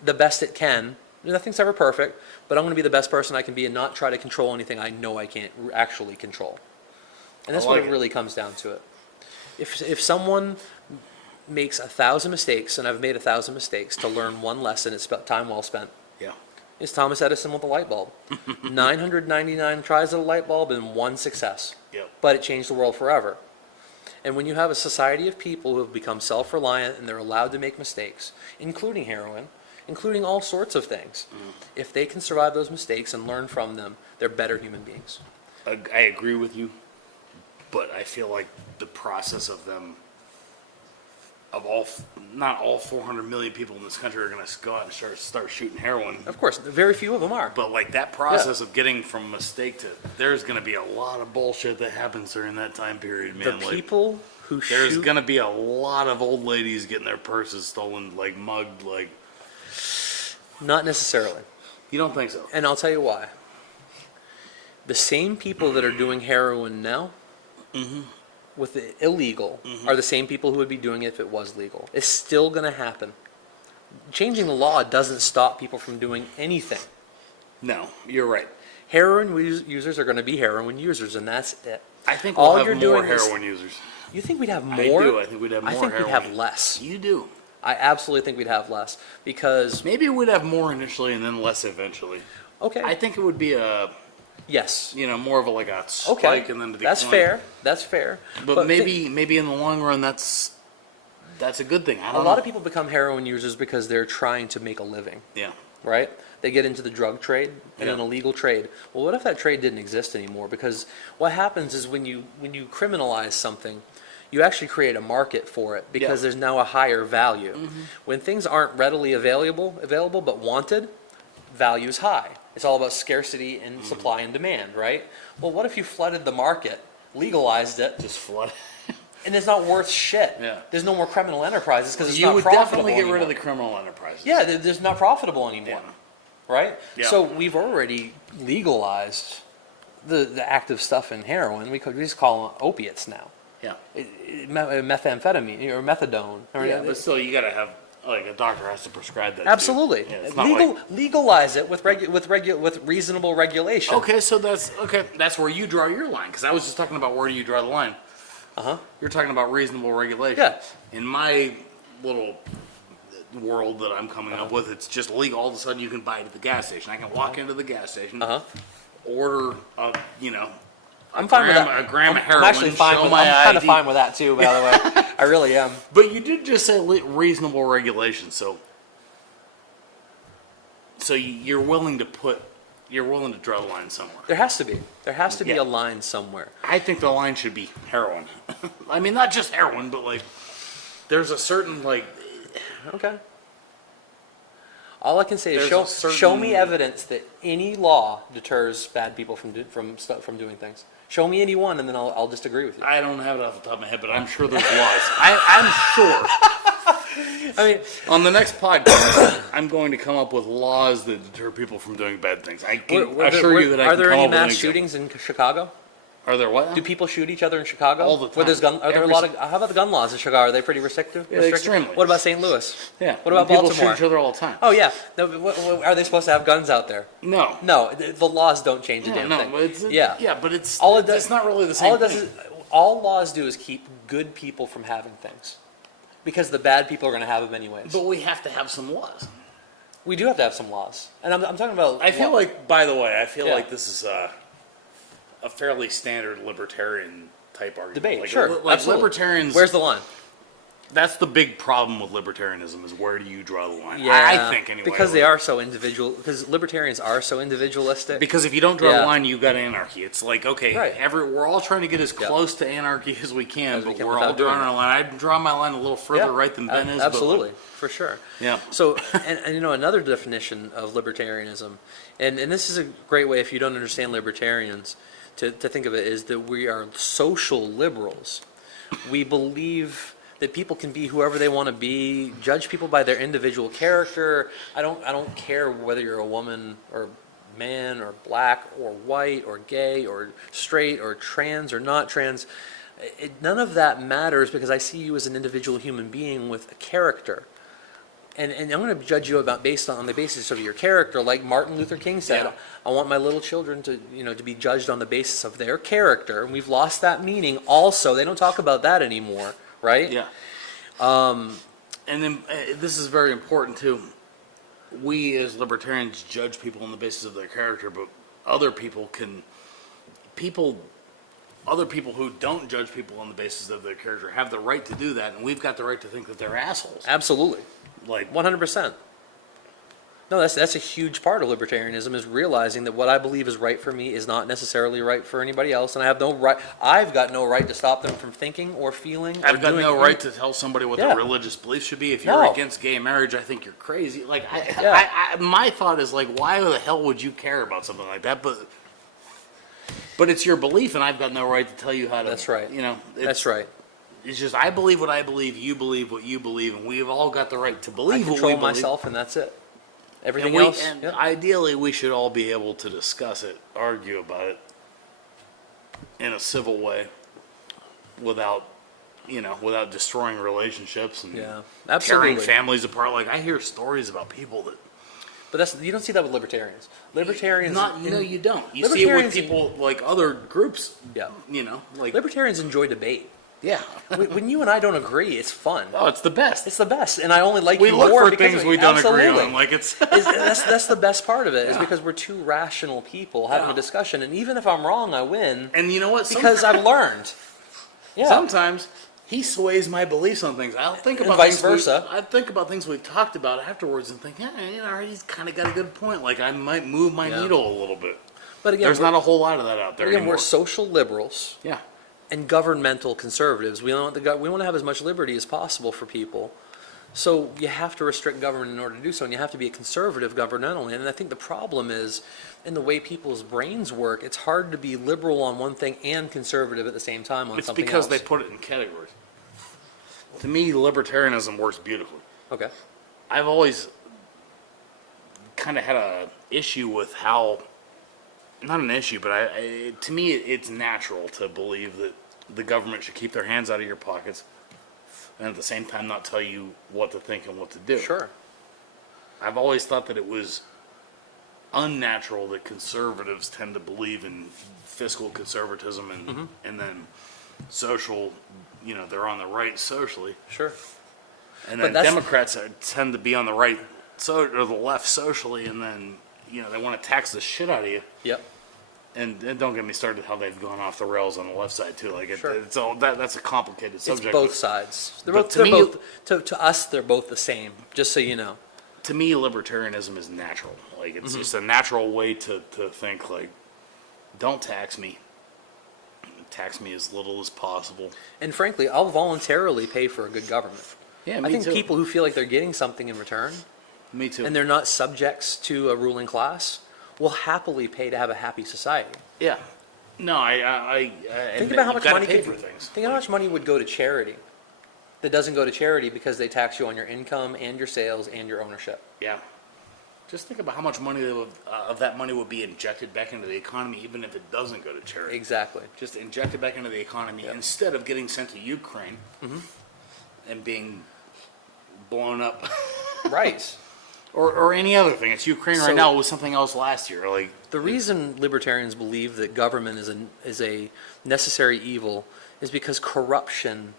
the best it can. Nothing's ever perfect, but I'm going to be the best person I can be and not try to control anything I know I can't actually control. And that's I like what it it. really comes down to it. If someone makes 1,000 mistakes, and I've made 1,000 mistakes to learn one lesson, it's time well spent. yeah. is Thomas Edison with the light bulb. 999 tries at a light bulb and one success. Yep. But it changed the world forever. And when you have a society of people who have become self-reliant and they're allowed to make mistakes, including heroin, including all sorts of things, if they can survive those mistakes and learn from them, they're better human beings. I agree with you, but I feel like the process of them, not all 400 million people in this country are going to go out and start shooting heroin. Of course, very few of them are. But like that process of getting from mistake to, there's going to be a lot of bullshit that happens during that time period, man. The people who there's shoot... going to be a lot of old ladies getting their purses stolen, like mugged, like... Not necessarily. You don't think so? And I'll tell you why. The same people that are doing heroin now with the illegal are the same people who would be doing it if it was legal. It's still going to happen. Changing the law doesn't stop people from doing anything. No, you're right. Heroin users are going to be heroin users, and that's it. I think we'll have more heroin users. You think we'd have more? I do. I think we'd have more heroin. I think we'd have less. You do. I absolutely think we'd have less because... Maybe we'd have more initially and then less eventually. Okay. I think it would be a... Yes. You know, more of a spike and then to decline. That's fair. That's fair. But maybe in the long run that's a good thing. I don't know. A lot of people become heroin users because they're trying to make a living. Yeah. Right? They get into the drug trade and an illegal trade. Well, what if that trade didn't exist anymore? Because what happens is when you criminalize something, you actually create a market for it because there's now a higher value. When things aren't readily available but wanted, value's high. It's all about scarcity and supply and demand, right? Well, what if you flooded the market, legalized it, just flood, and it's not worth shit? Yeah. There's no more criminal enterprises because it's you not would profitable definitely get anymore. rid of the criminal enterprises. Yeah, there's not profitable anymore, right? Yeah. So we've already legalized the active stuff in heroin. We just call them opiates now. Yeah. Methamphetamine or methadone. Yeah, but still, you got to have, like, a doctor has to prescribe that. Absolutely. Yeah, it's not legalize it with reasonable regulation. Okay, so that's where you draw your line, because I was just talking about where do you draw the line. You're talking about reasonable regulation. Yeah. In my little world that I'm coming up with, it's just legal. All of a sudden, you can buy it at the gas station. I can walk into the gas station, order I'm fine with that. A gram of heroin. I'm actually fine with. I'm kind of fine with that too. By the way, I really am. But you did just say reasonable regulation, so you're willing to draw the line somewhere. There has to be. There has to be a line somewhere. I think the line should be heroin. I mean, not just heroin, but like there's a certain like. Okay. All I can say is show me evidence that any law deters bad people from doing things. Show me any one, and then I'll just agree with you. I don't have it off the top of my head, but I'm sure there's laws. I'm sure. I mean, on the next podcast, I'm going to come up with laws that deter people from doing bad things. I can assure you that I can come up with an example. Are there any mass shootings in Chicago? Are there what? Do people shoot each other in Chicago? All the time. Where there's are there a lot of? How about the gun laws in Chicago? Are they pretty restrictive? Yeah, extremely. What about St. Louis? Yeah. What about people Baltimore? Shoot each other all the time. Oh yeah. No, are they supposed to have guns out there? No. No. The laws don't change a damn thing. But yeah, but it's it's not really the same thing. All laws do is keep good people from having things, because the bad people are going to have them anyways. But we have to have some laws. We do have to have some laws, and I'm talking about. I feel like, by the way, like this is a fairly standard libertarian type argument. Debate, like, sure. Like absolutely. libertarians. Where's the line? That's the big problem with libertarianism is where do you draw the line? Yeah, I think anyway. Because they are so individual. Because libertarians are so individualistic. Because if you don't draw the line, you got anarchy. It's like, okay, right. We're all trying to get as close to anarchy as we can, but we're all doing drawing our line. I draw my line a little further right than Ben is. Absolutely, for sure. Yeah. So, and another definition of libertarianism, and this is a great way if you don't understand libertarians to think of it, is that we are social liberals. We believe that people can be whoever they want to be, judge people by their individual character. I don't care whether you're a woman or man or black or white or gay or straight or trans or not trans. None of that matters because I see you as an individual human being with a character. And I'm going to judge you based on the basis of your character, like Martin Luther King said. Yeah. I want my little children to be judged on the basis of their character, and we've lost that meaning. Also, they don't talk about that anymore, right? Yeah. And then this is very important too. we as libertarians judge people on the basis of their character, but other people who don't judge people on the basis of their character have the right to do that, and we've got the right to think that they're assholes. Absolutely. Like 100%. No, that's a huge part of libertarianism, is realizing that what I believe is right for me is not necessarily right for anybody else, and I've got no right to stop them from thinking or feeling. I've got no right to tell somebody what their religious beliefs should be. If you're No. against gay marriage, I think you're crazy. Like, Yeah. my thought is, like, why the hell would you care about something like that? But it's your belief, and I've got no right to tell you how to. That's right. You know, That's right. It's just I believe what I believe, you believe what you believe, and we've all got the right to I believe what we control believe. myself, and that's it. Everything And else. and yeah. ideally, we should all be able to discuss it, argue about it in a civil way, without destroying relationships and Yeah, tearing absolutely. families apart. Like, I hear stories about people that But you don't see that with libertarians. Libertarians. no, you don't. You see it with Libertarians- people like other groups. Yeah. Like Libertarians enjoy debate. yeah. When you and I don't agree, it's fun. Oh, it's the best. It's the best, and I only like We you look more for because things of it. we don't agree Absolutely. on. Like it's That's the best part of it, is Yeah. because we're two rational people having Yeah. a discussion, and even if I'm wrong, I win and you know what? because I've learned. Yeah. Sometimes he sways my beliefs on things. I'll think about vice things versa. I think about things we've talked about afterwards and think, yeah, he's kind of got a good point. Like I might move my Yeah. needle a little bit. But again, There's not a whole lot of that out there again, anymore. we're social liberals Yeah, and governmental conservatives. We want we want to have as much liberty as possible for people. So you have to restrict government in order to do so, and you have to be a conservative governmentally. And I think the problem is, in the way people's brains work, it's hard to be liberal on one thing and conservative at the same time on it's something because else. they put it in categories. To me, libertarianism works beautifully. Okay. I've always kind of had a issue with how, not an issue, but to me, it's natural to believe that the government should keep their hands out of your pockets and at the same time not tell you what to think and what to do. Sure. I've always thought that it was unnatural that conservatives tend to believe in fiscal conservatism and then social, they're on the right socially. Sure. And But then that's- Democrats tend to be on the right or the left socially, and then they want to tax the shit out of you. Yep. And don't get me started how they've gone off the rails on the left side too. Like Sure. it's all that's a complicated subject. It's both sides. They're but both. to They're me- both. To us, they're both the same. Just so you know. To me, libertarianism is natural. Like it's just a natural way to think. Like, don't tax me. Tax me as little as possible. And frankly, I'll voluntarily pay for a good government. Yeah, I think people who feel like they're getting something in return, Me too. and they're not subjects to a ruling class, will happily pay to have a happy society. yeah. No, I Think about how much money pay could, for things. Think how much money would go to charity that doesn't go to charity because they tax you on your income and your sales and your ownership. Yeah. Just think about how much money of that money would be injected back into the economy, even if it doesn't go to charity. Exactly. Just inject it back into the economy instead of getting sent to Ukraine and being blown up, Right. or any other thing. It's Ukraine So- right now. It was something else last year. Like The reason libertarians believe that government is a necessary evil is because corruption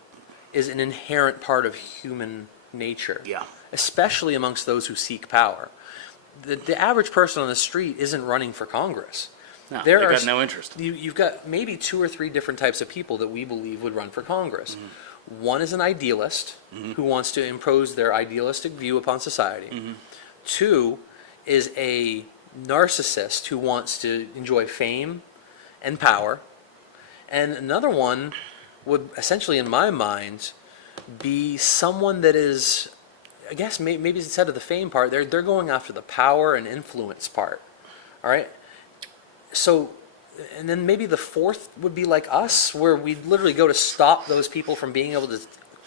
is an inherent part of human nature. Yeah. Especially amongst those who seek power. The average person on the street isn't running for Congress. no, There they are got no interest. You've got maybe 2 or 3 different types of people that we believe would run for Congress. One is an idealist who wants to impose their idealistic view upon society. 2 is a narcissist who wants to enjoy fame and power. And another one would essentially, in my mind, be someone that is, I guess maybe instead of the fame part, they're going after the power and influence part. All right? So, and then maybe the fourth would be like us, where we'd literally go to stop those people from being able to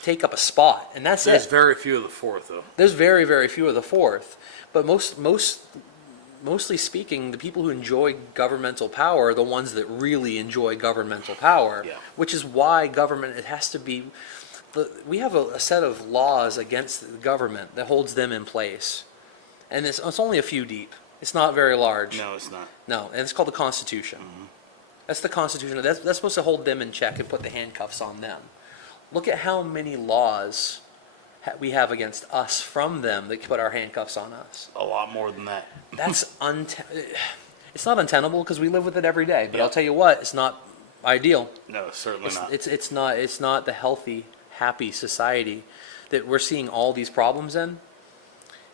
take up a spot, and that's There's it. very few of the fourth, though. There's very, very few of the fourth, but mostly speaking, the people who enjoy governmental power are the ones that really enjoy governmental power, Yeah. which is why government, it has to be, we have a set of laws against the government that holds them in place, and it's only a few deep. It's not very large. No, it's not. No, and it's called the Constitution. That's the Constitution. That's supposed to hold them in check and put the handcuffs on them. Look at how many laws we have against us from them that put our handcuffs on us. A lot more than that. That's it's not untenable because we live with it every day. But Yeah. I'll tell you what, it's not ideal. No, certainly not. It's not the healthy, happy society that we're seeing all these problems in.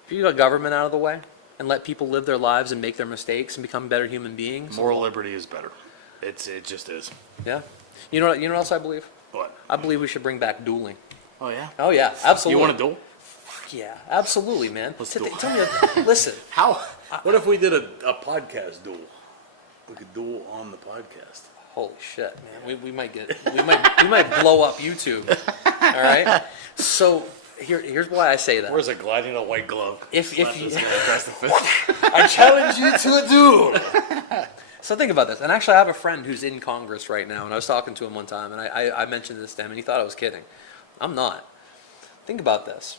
If you got government out of the way and let people live their lives and make their mistakes and become better human beings, Moral liberty is better. It just is. yeah. You know what else I believe? What? I believe we should bring back dueling. Oh yeah. Oh yeah, absolutely. You want to duel? Yeah, absolutely, man. Let's Tell duel. tell me, listen. How? What if we did a podcast duel? We could duel on the podcast. Holy shit, man. We might blow up YouTube. All right. So here's why I say that. Where's a gladiator white glove? If Slap you- this guy across the face. I challenge you to a duel. So think about this. And actually, I have a friend who's in Congress right now, and I was talking to him one time, and I mentioned this to him, and he thought I was kidding. I'm not. Think about this.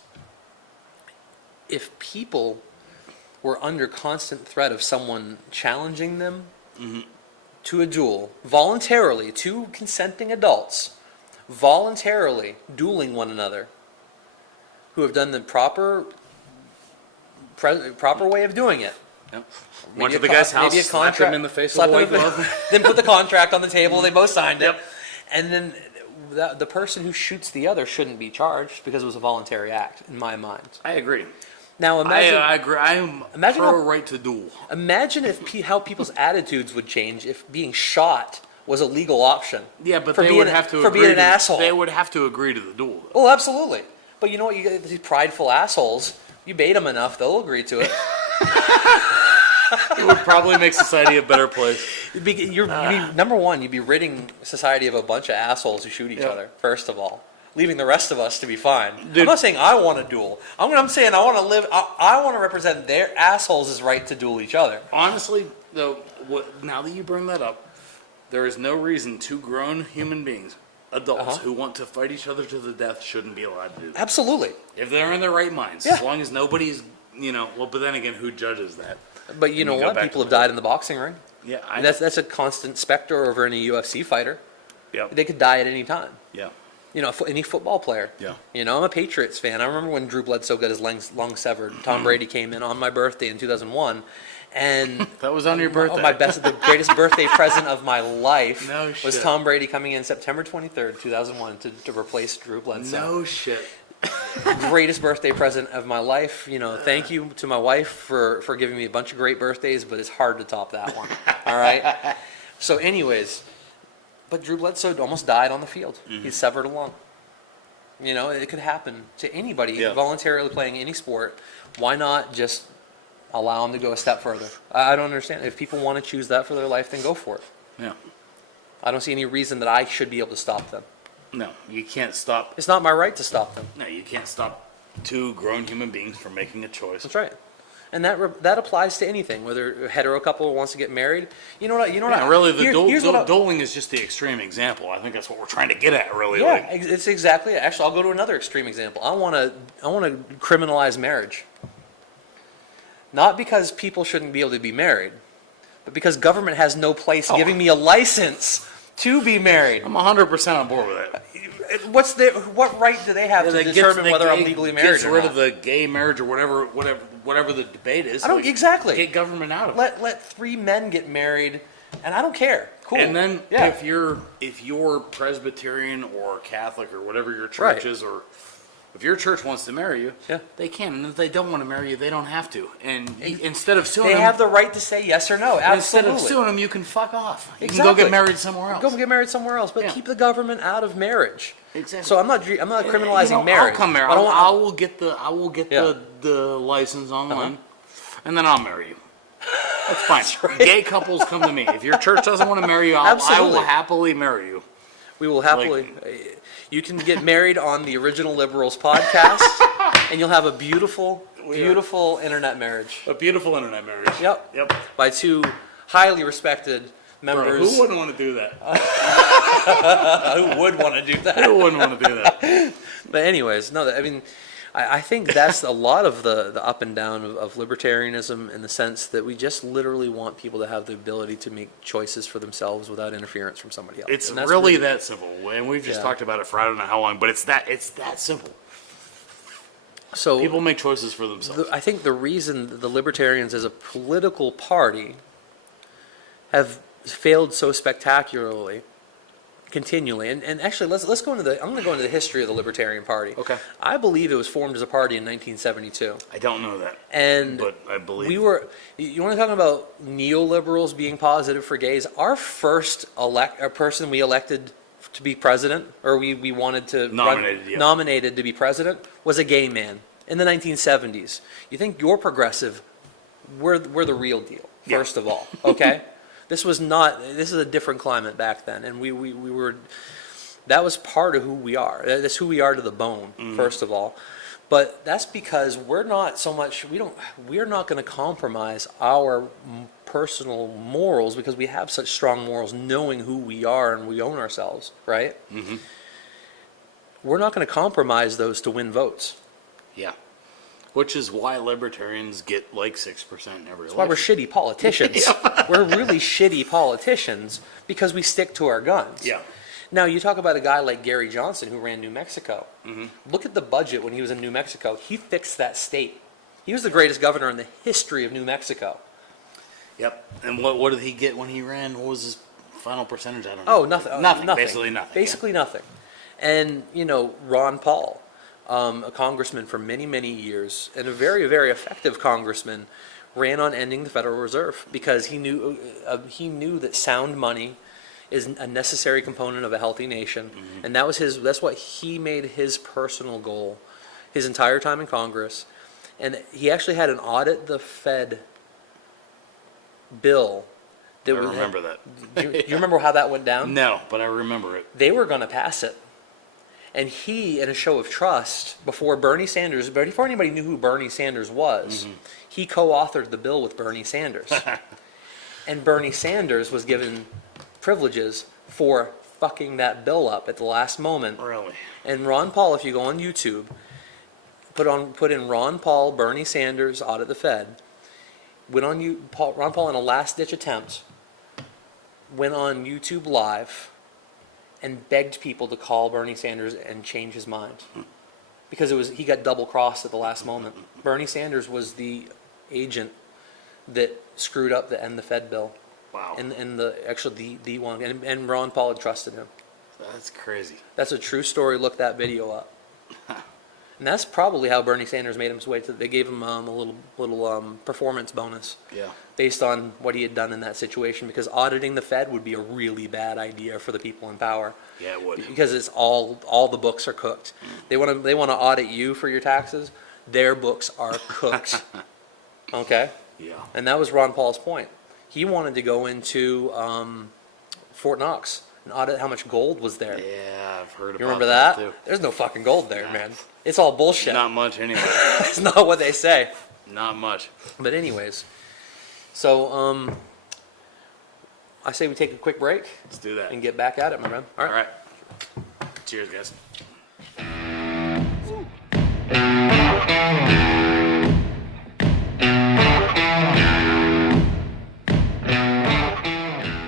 If people were under constant threat of someone challenging them to a duel, voluntarily, two consenting adults, voluntarily dueling one another, who have done the proper way of doing it. Yep. Maybe Went to a the con- guy's house, maybe a slapped him contract- in the face with slapped a him white in the- glove. Then put the contract on the table. They both signed it. Yep. And then the person who shoots the other shouldn't be charged because it was a voluntary act, in my mind. I agree. Now imagine, I agree. I'm Imagine pro how- right to duel. imagine if how people's attitudes would change if being shot was a legal option. Yeah, but For they being would a- have to for agree being an to, asshole. They would have to agree to the duel. Though. Oh, absolutely. But you know what? You get these prideful assholes. You bait them enough, they'll agree to it. It would probably make society a better place. Number one, you'd be ridding society of a bunch of assholes who shoot each Yeah. other, first of all. Leaving the rest of us to be fine. I'm Dude. not saying I want to duel. I'm saying I want to live, I want to represent their assholes' right to duel each other. Honestly, though, now that you bring that up, there is no reason two grown human beings, adults, who want to fight each other to the death shouldn't be allowed to do that. Absolutely. If they're in their right minds, Yeah. as long as nobody's, but then again, who judges that? But you know go what? back People to have the- died in the boxing ring. Yeah, And that's a constant specter over any UFC fighter. yeah, They could die at any time. yeah, Any football player. Yeah. I'm a Patriots fan. I remember when Drew Bledsoe got his lung severed. Tom Brady came in on my birthday in 2001, and that was on your birthday. the greatest birthday present of my life No was shit. Tom Brady coming in September 23rd, 2001 to replace Drew Bledsoe. No shit. Greatest birthday present of my life. Thank you to my wife for giving me a bunch of great birthdays, but it's hard to top that one. All right. So, anyways, but Drew Bledsoe almost died on the field. He severed a lung. It could happen to anybody Yeah. voluntarily playing any sport. Why not just allow them to go a step further? I don't understand. If people want to choose that for their life, then go for it. Yeah. I don't see any reason that I should be able to stop them. No, you can't stop. It's not my right to stop them. No, you can't stop two grown human beings from making a choice. That's right. And that applies to anything, whether a hetero couple wants to get married. You know what? Yeah, really, the here's what dueling is just the extreme example. I think that's what we're trying to get at, really. Yeah, Like, it's exactly it. Actually, I'll go to another extreme example. I want to criminalize marriage. Not because people shouldn't be able to be married, but because government has no place giving me a license to be married. I'm 100% on board with that. What right do they have to That determine gets- whether that I'm legally married gets or rid not? of the gay marriage or whatever the debate is. I don't exactly. Get government out of it. Let three men get married, and I don't care. Cool. And then yeah. if you're Presbyterian or Catholic or whatever your church Right. is, or if your church wants to marry you, Yeah. they can. And if they don't want to marry you, they don't have to. And instead of suing they them, have the right to say yes or no. instead Absolutely. of suing them, you can fuck off. You can Exactly. go get married somewhere else. Go get married somewhere else, but Yeah. keep the government out of marriage. Exactly. So I'm not criminalizing marriage. I'll come marry. I don't want- I will get Yeah. the license online, and then I'll marry you. That's fine. right. Gay couples come to me. If your church doesn't want to marry you, I Absolutely. will happily marry you. We will happily. You can get married on the Original Liberals podcast, and you'll have a beautiful internet marriage. A beautiful internet marriage. Yep. Yep. By two highly respected Bro, members. who wouldn't want to do that? Who would want to do that? Who wouldn't want to do that? But anyways, no, I think that's a lot of the up and down of libertarianism, in the sense that we just literally want people to have the ability to make choices for themselves without interference from somebody else. It's And that's really that simple, and we've just Yeah. talked about it for I don't know how long, but it's that simple. So People make choices for themselves. I think the reason the Libertarians as a political party have failed so spectacularly, continually, and actually let's go into I'm going to go into the history of the Libertarian Party. Okay. I believe it was formed as a party in 1972. I don't know that, And but I believe we were. You want to talk about neoliberals being positive for gays? Our first person we elected to be president, or we wanted to nominated to be president, was a gay man in the 1970s. You think you're progressive? We're the real deal. First of all, okay. This was not. This is a different climate back then, and we were. That was part of who we are. That's who we are to the bone. First of all, but that's because we're not so much. We're not going to compromise our personal morals because we have such strong morals, knowing who we are and we own ourselves, right? Mm-hmm. We're not going to compromise those to win votes. Yeah. Which is why libertarians get like 6% in every election. That's why we're shitty politicians. We're really shitty politicians because we stick to our guns. Yeah. Now, you talk about a guy like Gary Johnson who ran New Mexico. Mm-hmm. Look at the budget when he was in New Mexico. He fixed that state. He was the greatest governor in the history of New Mexico. Yep. And what did he get when he ran? What was his final percentage? I don't know. Oh, nothing. Nothing. Basically nothing. Basically nothing. And, Ron Paul, a congressman for many, many years, and a very, very effective congressman, ran on ending the Federal Reserve because he knew that sound money is a necessary component of a healthy nation, and that's what he made his personal goal his entire time in Congress. And he actually had an audit the Fed bill. I remember that. Do you remember how that went down? No, but I remember it. They were going to pass it. And he, in a show of trust, before anybody knew who Bernie Sanders was, he co-authored the bill with Bernie Sanders. And Bernie Sanders was given privileges for fucking that bill up at the last moment. Really? And Ron Paul, if you go on YouTube, put in Ron Paul, Bernie Sanders, audit the Fed, Ron Paul in a last-ditch attempt, went on YouTube Live and begged people to call Bernie Sanders and change his mind. Because he got double-crossed at the last moment. Bernie Sanders was the agent that screwed up the end the Fed bill. Wow. And the one. And Ron Paul had trusted him. That's crazy. That's a true story. Look that video up. And that's probably how Bernie Sanders made his way to. They gave him a little performance bonus. Yeah. Based on what he had done in that situation, because auditing the Fed would be a really bad idea for the people in power. Yeah, it would. Because it's all the books are cooked. They want to audit you for your taxes. Their books are cooked. Okay. Yeah. And that was Ron Paul's point. He wanted to go into Fort Knox and audit how much gold was there. Yeah, I've heard about that. You remember that? Too. There's no fucking gold there, man. It's all bullshit. Not much anyway. It's not what they say. Not much. But anyways, so I say we take a quick break. Let's do that. And get back at it, my man. All right. All right. Cheers, guys.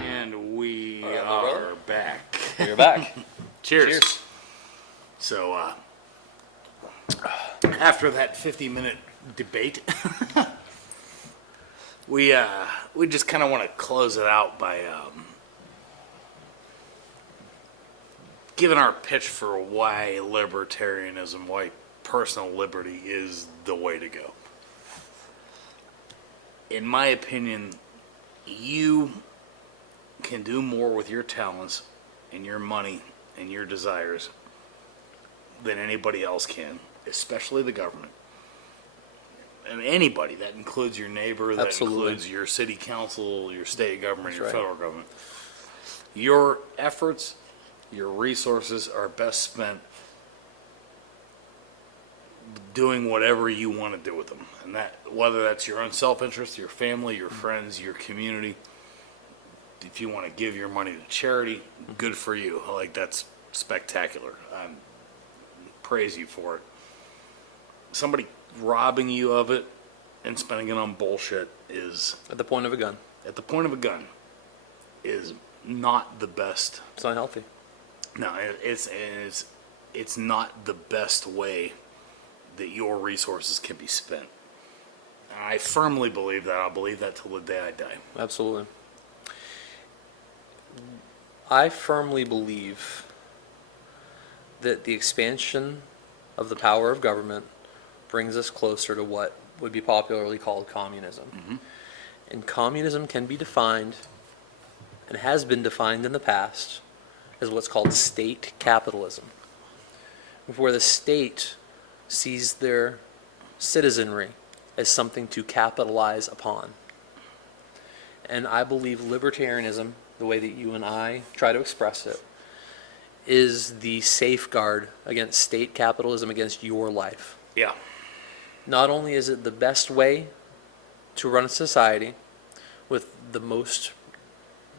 And we are back. You're back. Cheers. Cheers. So, after that 50-minute debate, we just kind of want to close it out by giving our pitch for why libertarianism, why personal liberty is the way to go. In my opinion, you can do more with your talents and your money and your desires than anybody else can, especially the government. And anybody, that includes your neighbor, that includes your city council, your state government, your federal government. Your efforts, your resources are best spent doing whatever you want to do with them. And that, whether that's your own self-interest, your family, your friends, your community, if you want to give your money to charity, good for you. Like, that's spectacular. Praise you for it. Somebody robbing you of it and spending it on bullshit is At the point of a gun. at the point of a gun is not the best. It's not healthy. No, it's not the best way that your resources can be spent. And I firmly believe that. I'll believe that till the day I die. Absolutely. I firmly believe that the expansion of the power of government brings us closer to what would be popularly called communism. Mm-hmm. And communism can be defined, and has been defined in the past, as what's called state capitalism, where the state sees their citizenry as something to capitalize upon. And I believe libertarianism, the way that you and I try to express it, is the safeguard against state capitalism, against your life. Yeah. Not only is it the best way to run a society with the most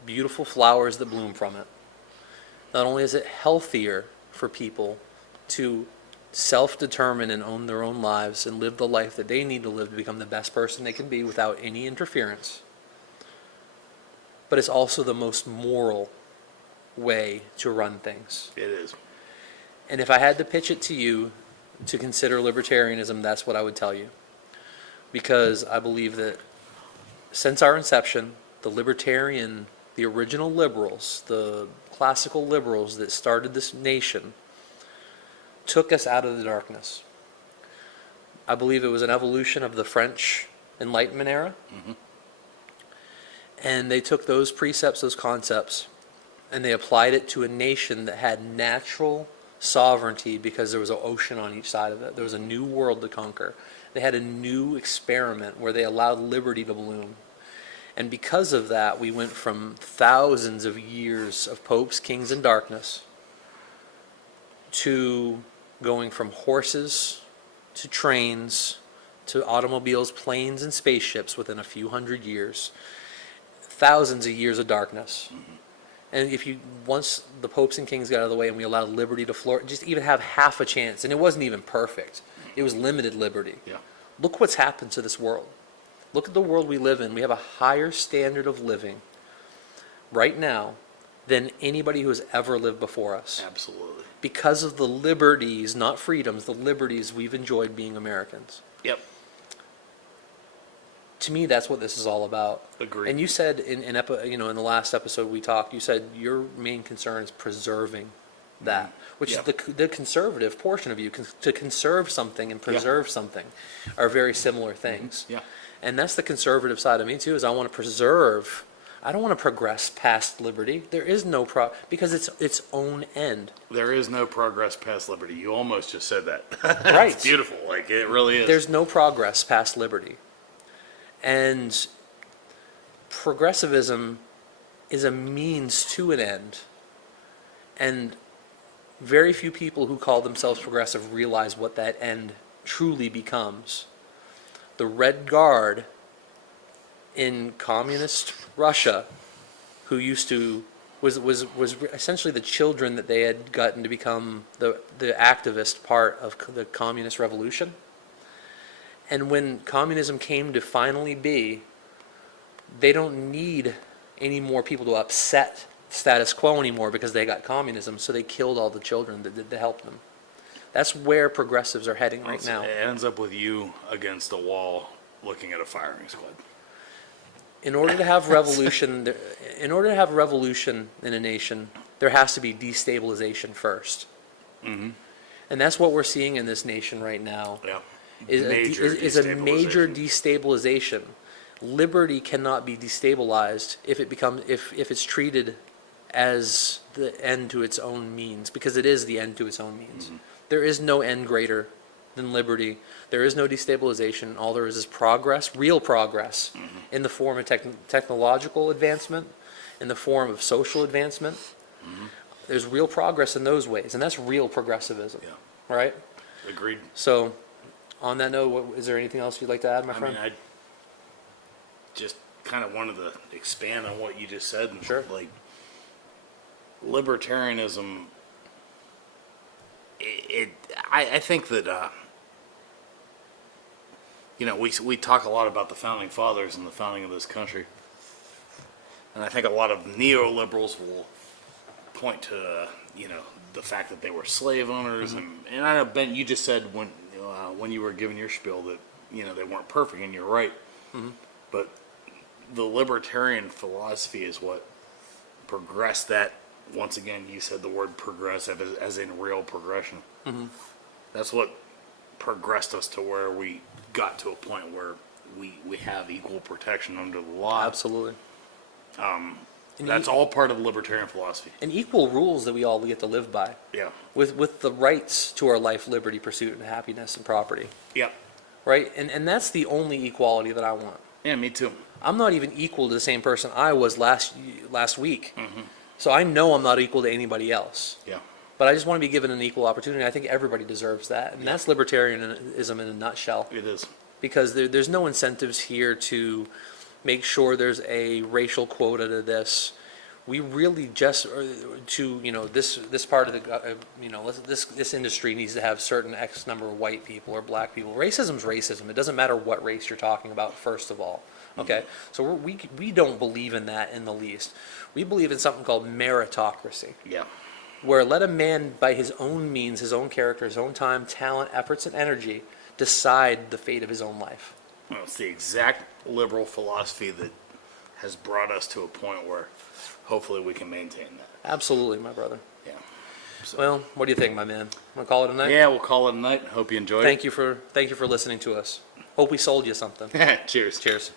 beautiful flowers that bloom from it, not only is it healthier for people to self-determine and own their own lives and live the life that they need to live to become the best person they can be without any interference, but it's also the most moral way to run things. It is. And if I had to pitch it to you to consider libertarianism, that's what I would tell you. Because I believe that since our inception, the original liberals, the classical liberals that started this nation, took us out of the darkness. I believe it was an evolution of the French Enlightenment era. Mm-hmm. And they took those precepts, those concepts, and they applied it to a nation that had natural sovereignty because there was an ocean on each side of it. There was a new world to conquer. They had a new experiment where they allowed liberty to bloom. And because of that, we went from thousands of years of popes, kings, and darkness to going from horses to trains to automobiles, planes, and spaceships within a few hundred years. Thousands of years of darkness. Mm-hmm. And if you, once the popes and kings got out of the way and we allowed liberty to flourish, just even have half a chance, and it wasn't even perfect, it was limited liberty. Yeah. Look what's happened to this world. Look at the world we live in. We have a higher standard of living right now than anybody who has ever lived before us. Absolutely. Because of the liberties, not freedoms, the liberties we've enjoyed being Americans. Yep. To me, that's what this is all about. Agreed. And you said in the last episode we talked, you said your main concern is preserving that, which Yeah. is the conservative portion of you. To conserve something and preserve something are very similar things. Yeah. And that's the conservative side of me too, is I want to preserve. I don't want to progress past liberty. There is no because it's its own end. There is no progress past liberty. You almost just said that. Right. It's beautiful. Like, it really is. There's no progress past liberty. And progressivism is a means to an end. And very few people who call themselves progressive realize what that end truly becomes. The Red Guard in communist Russia, who was essentially the children that they had gotten to become the activist part of the communist revolution. And when communism came to finally be, they don't need any more people to upset status quo anymore because they got communism, so they killed all the children that helped them. That's where progressives are heading right now. It ends up with you against a wall looking at a firing squad. In order to have revolution, in a nation, there has to be destabilization first. Mm-hmm. And that's what we're seeing in this nation right now. Yeah. Is a major destabilization. Liberty cannot be destabilized if it's treated as the end to its own means, because it is the end to its own means. Mm-hmm. There is no end greater than liberty. There is no destabilization. All there is progress, real progress, Mm-hmm. in the form of technological advancement, in the form of social advancement. Mm-hmm. There's real progress in those ways, and that's real progressivism. Yeah. Right? Agreed. So, on that note, is there anything else you'd like to add, my friend? I just kind of wanted to expand on what you just said. And Sure. Like, libertarianism, I think that, we talk a lot about the founding fathers and the founding of this country. And I think a lot of neoliberals will point to, the fact that they were slave owners. Mm-hmm. And I know, Ben, you just said when you were giving your spiel that they weren't perfect, and you're right. But the libertarian philosophy is what progressed that. Once again, you said the word progressive as in real progression. That's what progressed us to where we got to a point where we have equal protection under the law. Absolutely. That's all part of libertarian philosophy. And equal rules that we all get to live by. Yeah. With the rights to our life, liberty, pursuit, and happiness and property. Yeah. Right? And that's the only equality that I want. Yeah, me too. I'm not even equal to the same person I was last week. So I know I'm not equal to anybody else. Yeah. But I just want to be given an equal opportunity. I think everybody deserves that. And that's libertarianism in a nutshell. It is. Because there's no incentives here to make sure there's a racial quota to this. We really just this part of the this industry needs to have certain X number of white people or black people. Racism's racism. It doesn't matter what race you're talking about. First of all, okay. So we don't believe in that in the least. We believe in something called meritocracy. Yeah. Where let a man by his own means, his own character, his own time, talent, efforts, and energy decide the fate of his own life. Well, it's the exact liberal philosophy that has brought us to a point where hopefully we can maintain that. Absolutely, my brother. Yeah. So, Well, what do you think, my man? Want to call it a night? yeah, we'll call it a night. Hope you enjoyed Thank you for listening to us. Hope we sold you something. it. Cheers. Cheers.